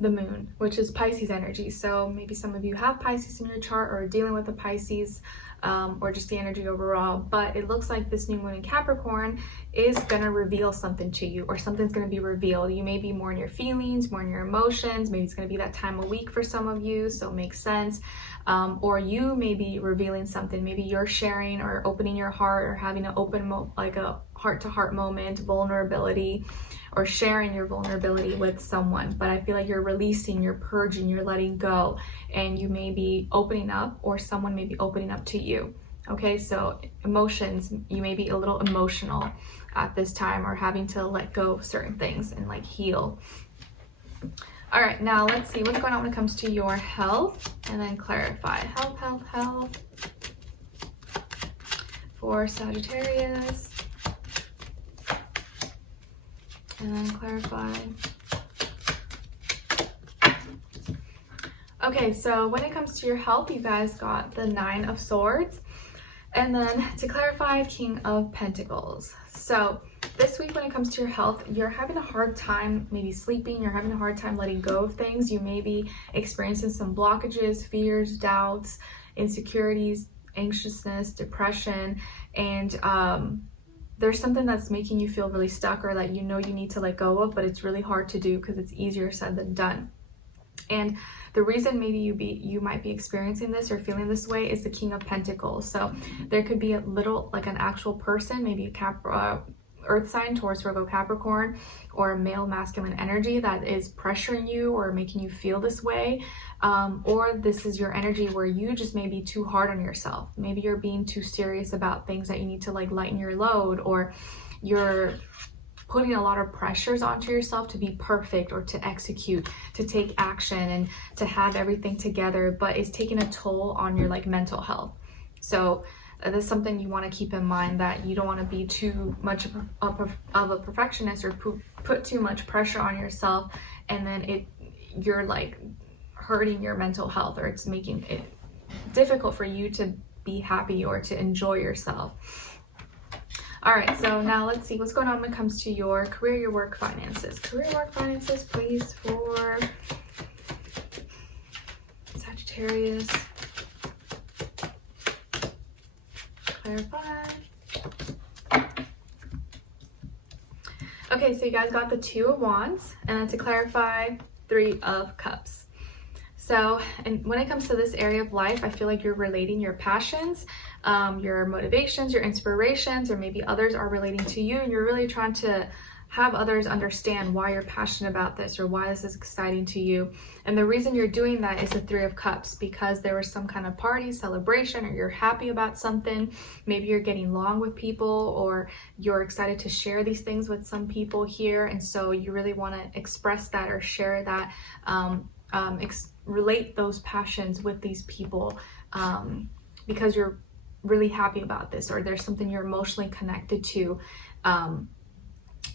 the moon, which is Pisces energy. So maybe some of you have Pisces in your chart, or are dealing with the Pisces, or just the energy overall. But it looks like this new moon in Capricorn is going to reveal something to you, or something's going to be revealed. You may be more in your feelings, more in your emotions. Maybe it's going to be that time of week for some of you, so it makes sense. Or you may be revealing something. Maybe you're sharing or opening your heart, or having an open like a heart-to-heart moment, vulnerability, or sharing your vulnerability with someone. But I feel like you're releasing, you're purging, you're letting go, and you may be opening up, or someone may be opening up to you. Okay, so emotions, you may be a little emotional at this time, or having to let go of certain things and like heal. All right, now let's see what's going on when it comes to your health, and then clarify. Health for Sagittarius, and then clarify Okay, so when it comes to your health, you guys got the 9 of Swords. And then to clarify, King of Pentacles. So this week when it comes to your health, you're having a hard time maybe sleeping, you're having a hard time letting go of things. You may be experiencing some blockages, fears, doubts, insecurities, anxiousness, depression, and there's something that's making you feel really stuck or that you know you need to let go of, but it's really hard to do because it's easier said than done. And the reason maybe you might be experiencing this or feeling this way is the King of Pentacles. So there could be a little, like an actual person, maybe a earth sign, Taurus, Virgo, Capricorn, or a male masculine energy that is pressuring you or making you feel this way. Or this is your energy where you just may be too hard on yourself. Maybe you're being too serious about things that you need to like lighten your load, or you're putting a lot of pressures onto yourself to be perfect or to execute, to take action and to have everything together, but it's taking a toll on your like mental health. So that's something you want to keep in mind, that you don't want to be too much of a perfectionist or put too much pressure on yourself, and then you're like hurting your mental health, or it's making it difficult for you to be happy or to enjoy yourself. All right, so now let's see what's going on when it comes to your career, your work, finances. Career, work, finances, please, for Sagittarius. Clarify. Okay, so you guys got the 2 of Wands, and then to clarify, 3 of Cups. So, and when it comes to this area of life, I feel like you're relating your passions, your motivations, your inspirations, or maybe others are relating to you, and you're really trying to have others understand why you're passionate about this or why this is exciting to you. And the reason you're doing that is the 3 of Cups, because there was some kind of party, celebration, or you're happy about something. Maybe you're getting along with people, or you're excited to share these things with some people here, and so you really want to express that or share that, relate those passions with these people, because you're really happy about this, or there's something you're emotionally connected to,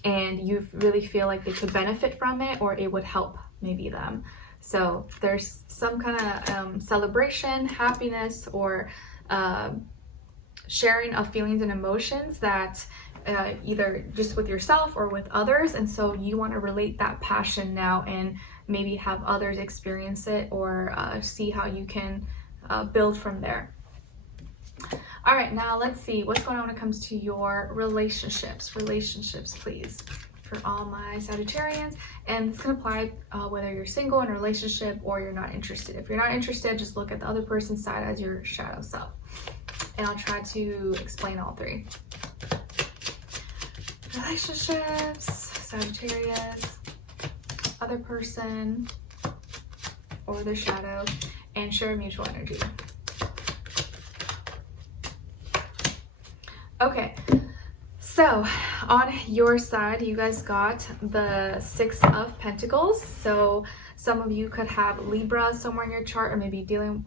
and you really feel like they could benefit from it, or it would help maybe them. So there's some kind of celebration, happiness, or sharing of feelings and emotions that either just with yourself or with others, and so you want to relate that passion now and maybe have others experience it, or see how you can build from there. All right, now let's see what's going on when it comes to your relationships. Relationships, please, for all my Sagittarians. And it's going to apply whether you're single in a relationship or you're not interested. If you're not interested, just look at the other person's side as your shadow self. And I'll try to explain all 3. Relationships, Sagittarius, other person, or their shadow, and share mutual energy. Okay, so on your side, you guys got the 6 of Pentacles. So some of you could have Libra somewhere in your chart, or maybe dealing,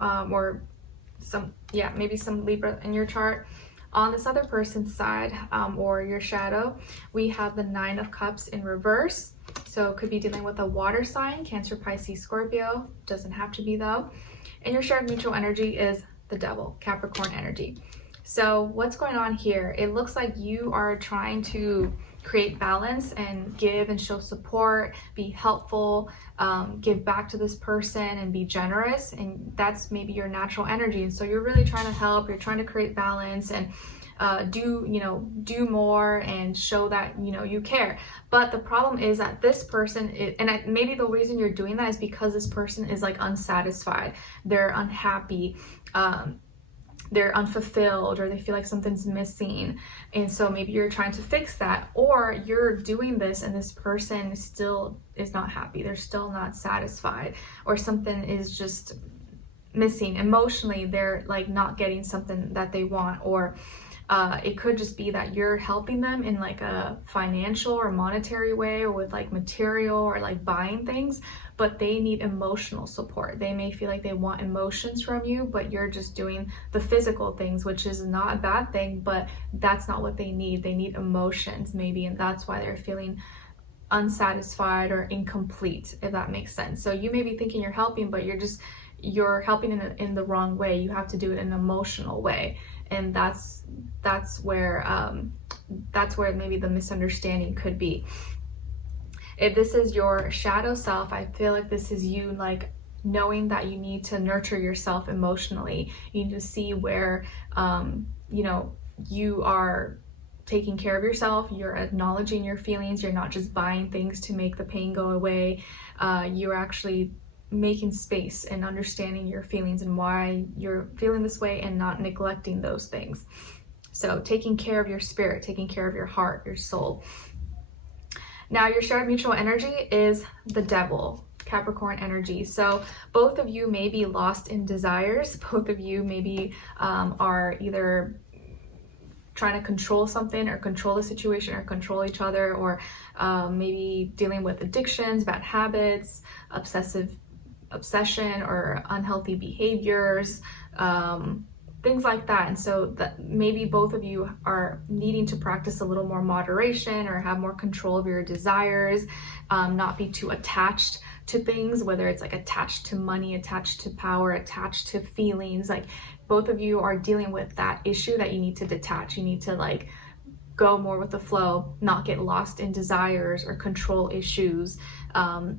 maybe some Libra in your chart. On this other person's side, or your shadow, we have the 9 of Cups in reverse. So it could be dealing with a water sign, Cancer, Pisces, Scorpio. Doesn't have to be though. And your shared mutual energy is the Devil, Capricorn energy. So what's going on here? It looks like you are trying to create balance and give and show support, be helpful, give back to this person and be generous. And that's maybe your natural energy. And so you're really trying to help, you're trying to create balance and do more and show that, you care. But the problem is that this person, maybe the reason you're doing that is because this person is like unsatisfied. They're unhappy. They're unfulfilled, or they feel like something's missing, and so maybe you're trying to fix that, or you're doing this and this person still is not happy, they're still not satisfied, or something is just missing emotionally, they're like not getting something that they want, or it could just be that you're helping them in like a financial or monetary way, or with like material or like buying things, but they need emotional support. They may feel like they want emotions from you, but you're just doing the physical things, which is not a bad thing, but that's not what they need. They need emotions maybe, and that's why they're feeling unsatisfied or incomplete, if that makes sense. So you may be thinking you're helping, but you're just you're helping in the wrong way. You have to do it in an emotional way, and that's where maybe the misunderstanding could be. If this is your shadow self, I feel like this is you like knowing that you need to nurture yourself emotionally. You need to see where you know, you are taking care of yourself, you're acknowledging your feelings, you're not just buying things to make the pain go away. You're actually making space and understanding your feelings and why you're feeling this way, and not neglecting those things. So taking care of your spirit, taking care of your heart, your soul. Now your shared mutual energy is the Devil, Capricorn energy. So both of you may be lost in desires. Both of you maybe are either trying to control something or control the situation or control each other, or maybe dealing with addictions, bad habits, obsession or unhealthy behaviors, things like that. And so that maybe both of you are needing to practice a little more moderation or have more control of your desires, not be too attached to things, whether it's like attached to money, attached to power, attached to feelings. Like both of you are dealing with that issue that you need to detach. You need to like go more with the flow, not get lost in desires or control issues. But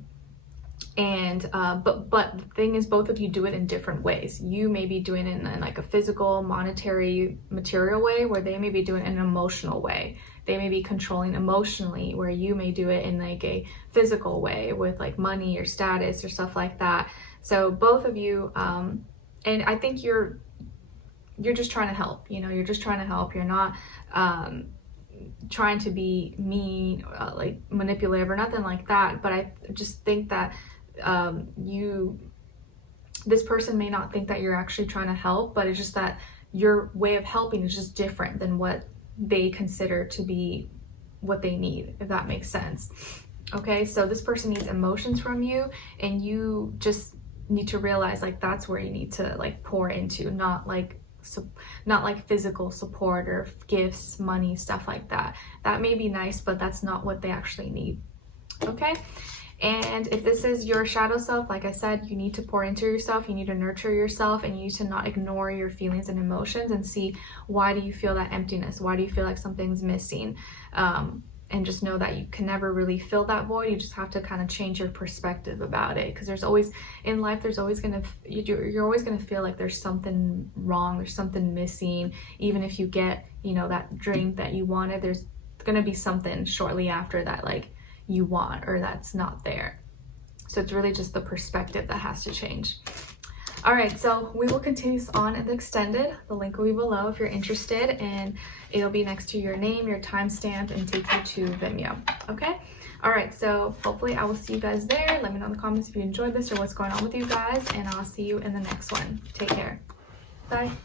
the thing is, both of you do it in different ways. You may be doing it in like a physical, monetary, material way, where they may be doing it in an emotional way. They may be controlling emotionally, where you may do it in like a physical way with like money or status or stuff like that. So both of you, and I think you're just trying to help, you know, you're just trying to help. You're not trying to be mean, like manipulative or nothing like that. But I just think that this person may not think that you're actually trying to help, but it's just that your way of helping is just different than what they consider to be what they need, if that makes sense. Okay, so this person needs emotions from you, and you just need to realize like that's where you need to like pour into, not like physical support or gifts, money, stuff like that. That may be nice, but that's not what they actually need. Okay. And if this is your shadow self, like I said, you need to pour into yourself, you need to nurture yourself, and you need to not ignore your feelings and emotions, and see, why do you feel that emptiness? Why do you feel like something's missing? And just know that you can never really fill that void. You just have to kind of change your perspective about it, because there's always, in life, you're always gonna feel like there's something wrong, there's something missing. Even if you get, you know, that drink that you wanted, there's gonna be something shortly after that like you want, or that's not there. So it's really just the perspective that has to change. All right, so we will continue this on in the extended. The link will be below if you're interested, and it'll be next to your name, your timestamp, and take you to Vimeo. Okay. All right, so hopefully I will see you guys there. Let me know in the comments if you enjoyed this or what's going on with you guys, and I'll see you in the next one. Take care. Bye.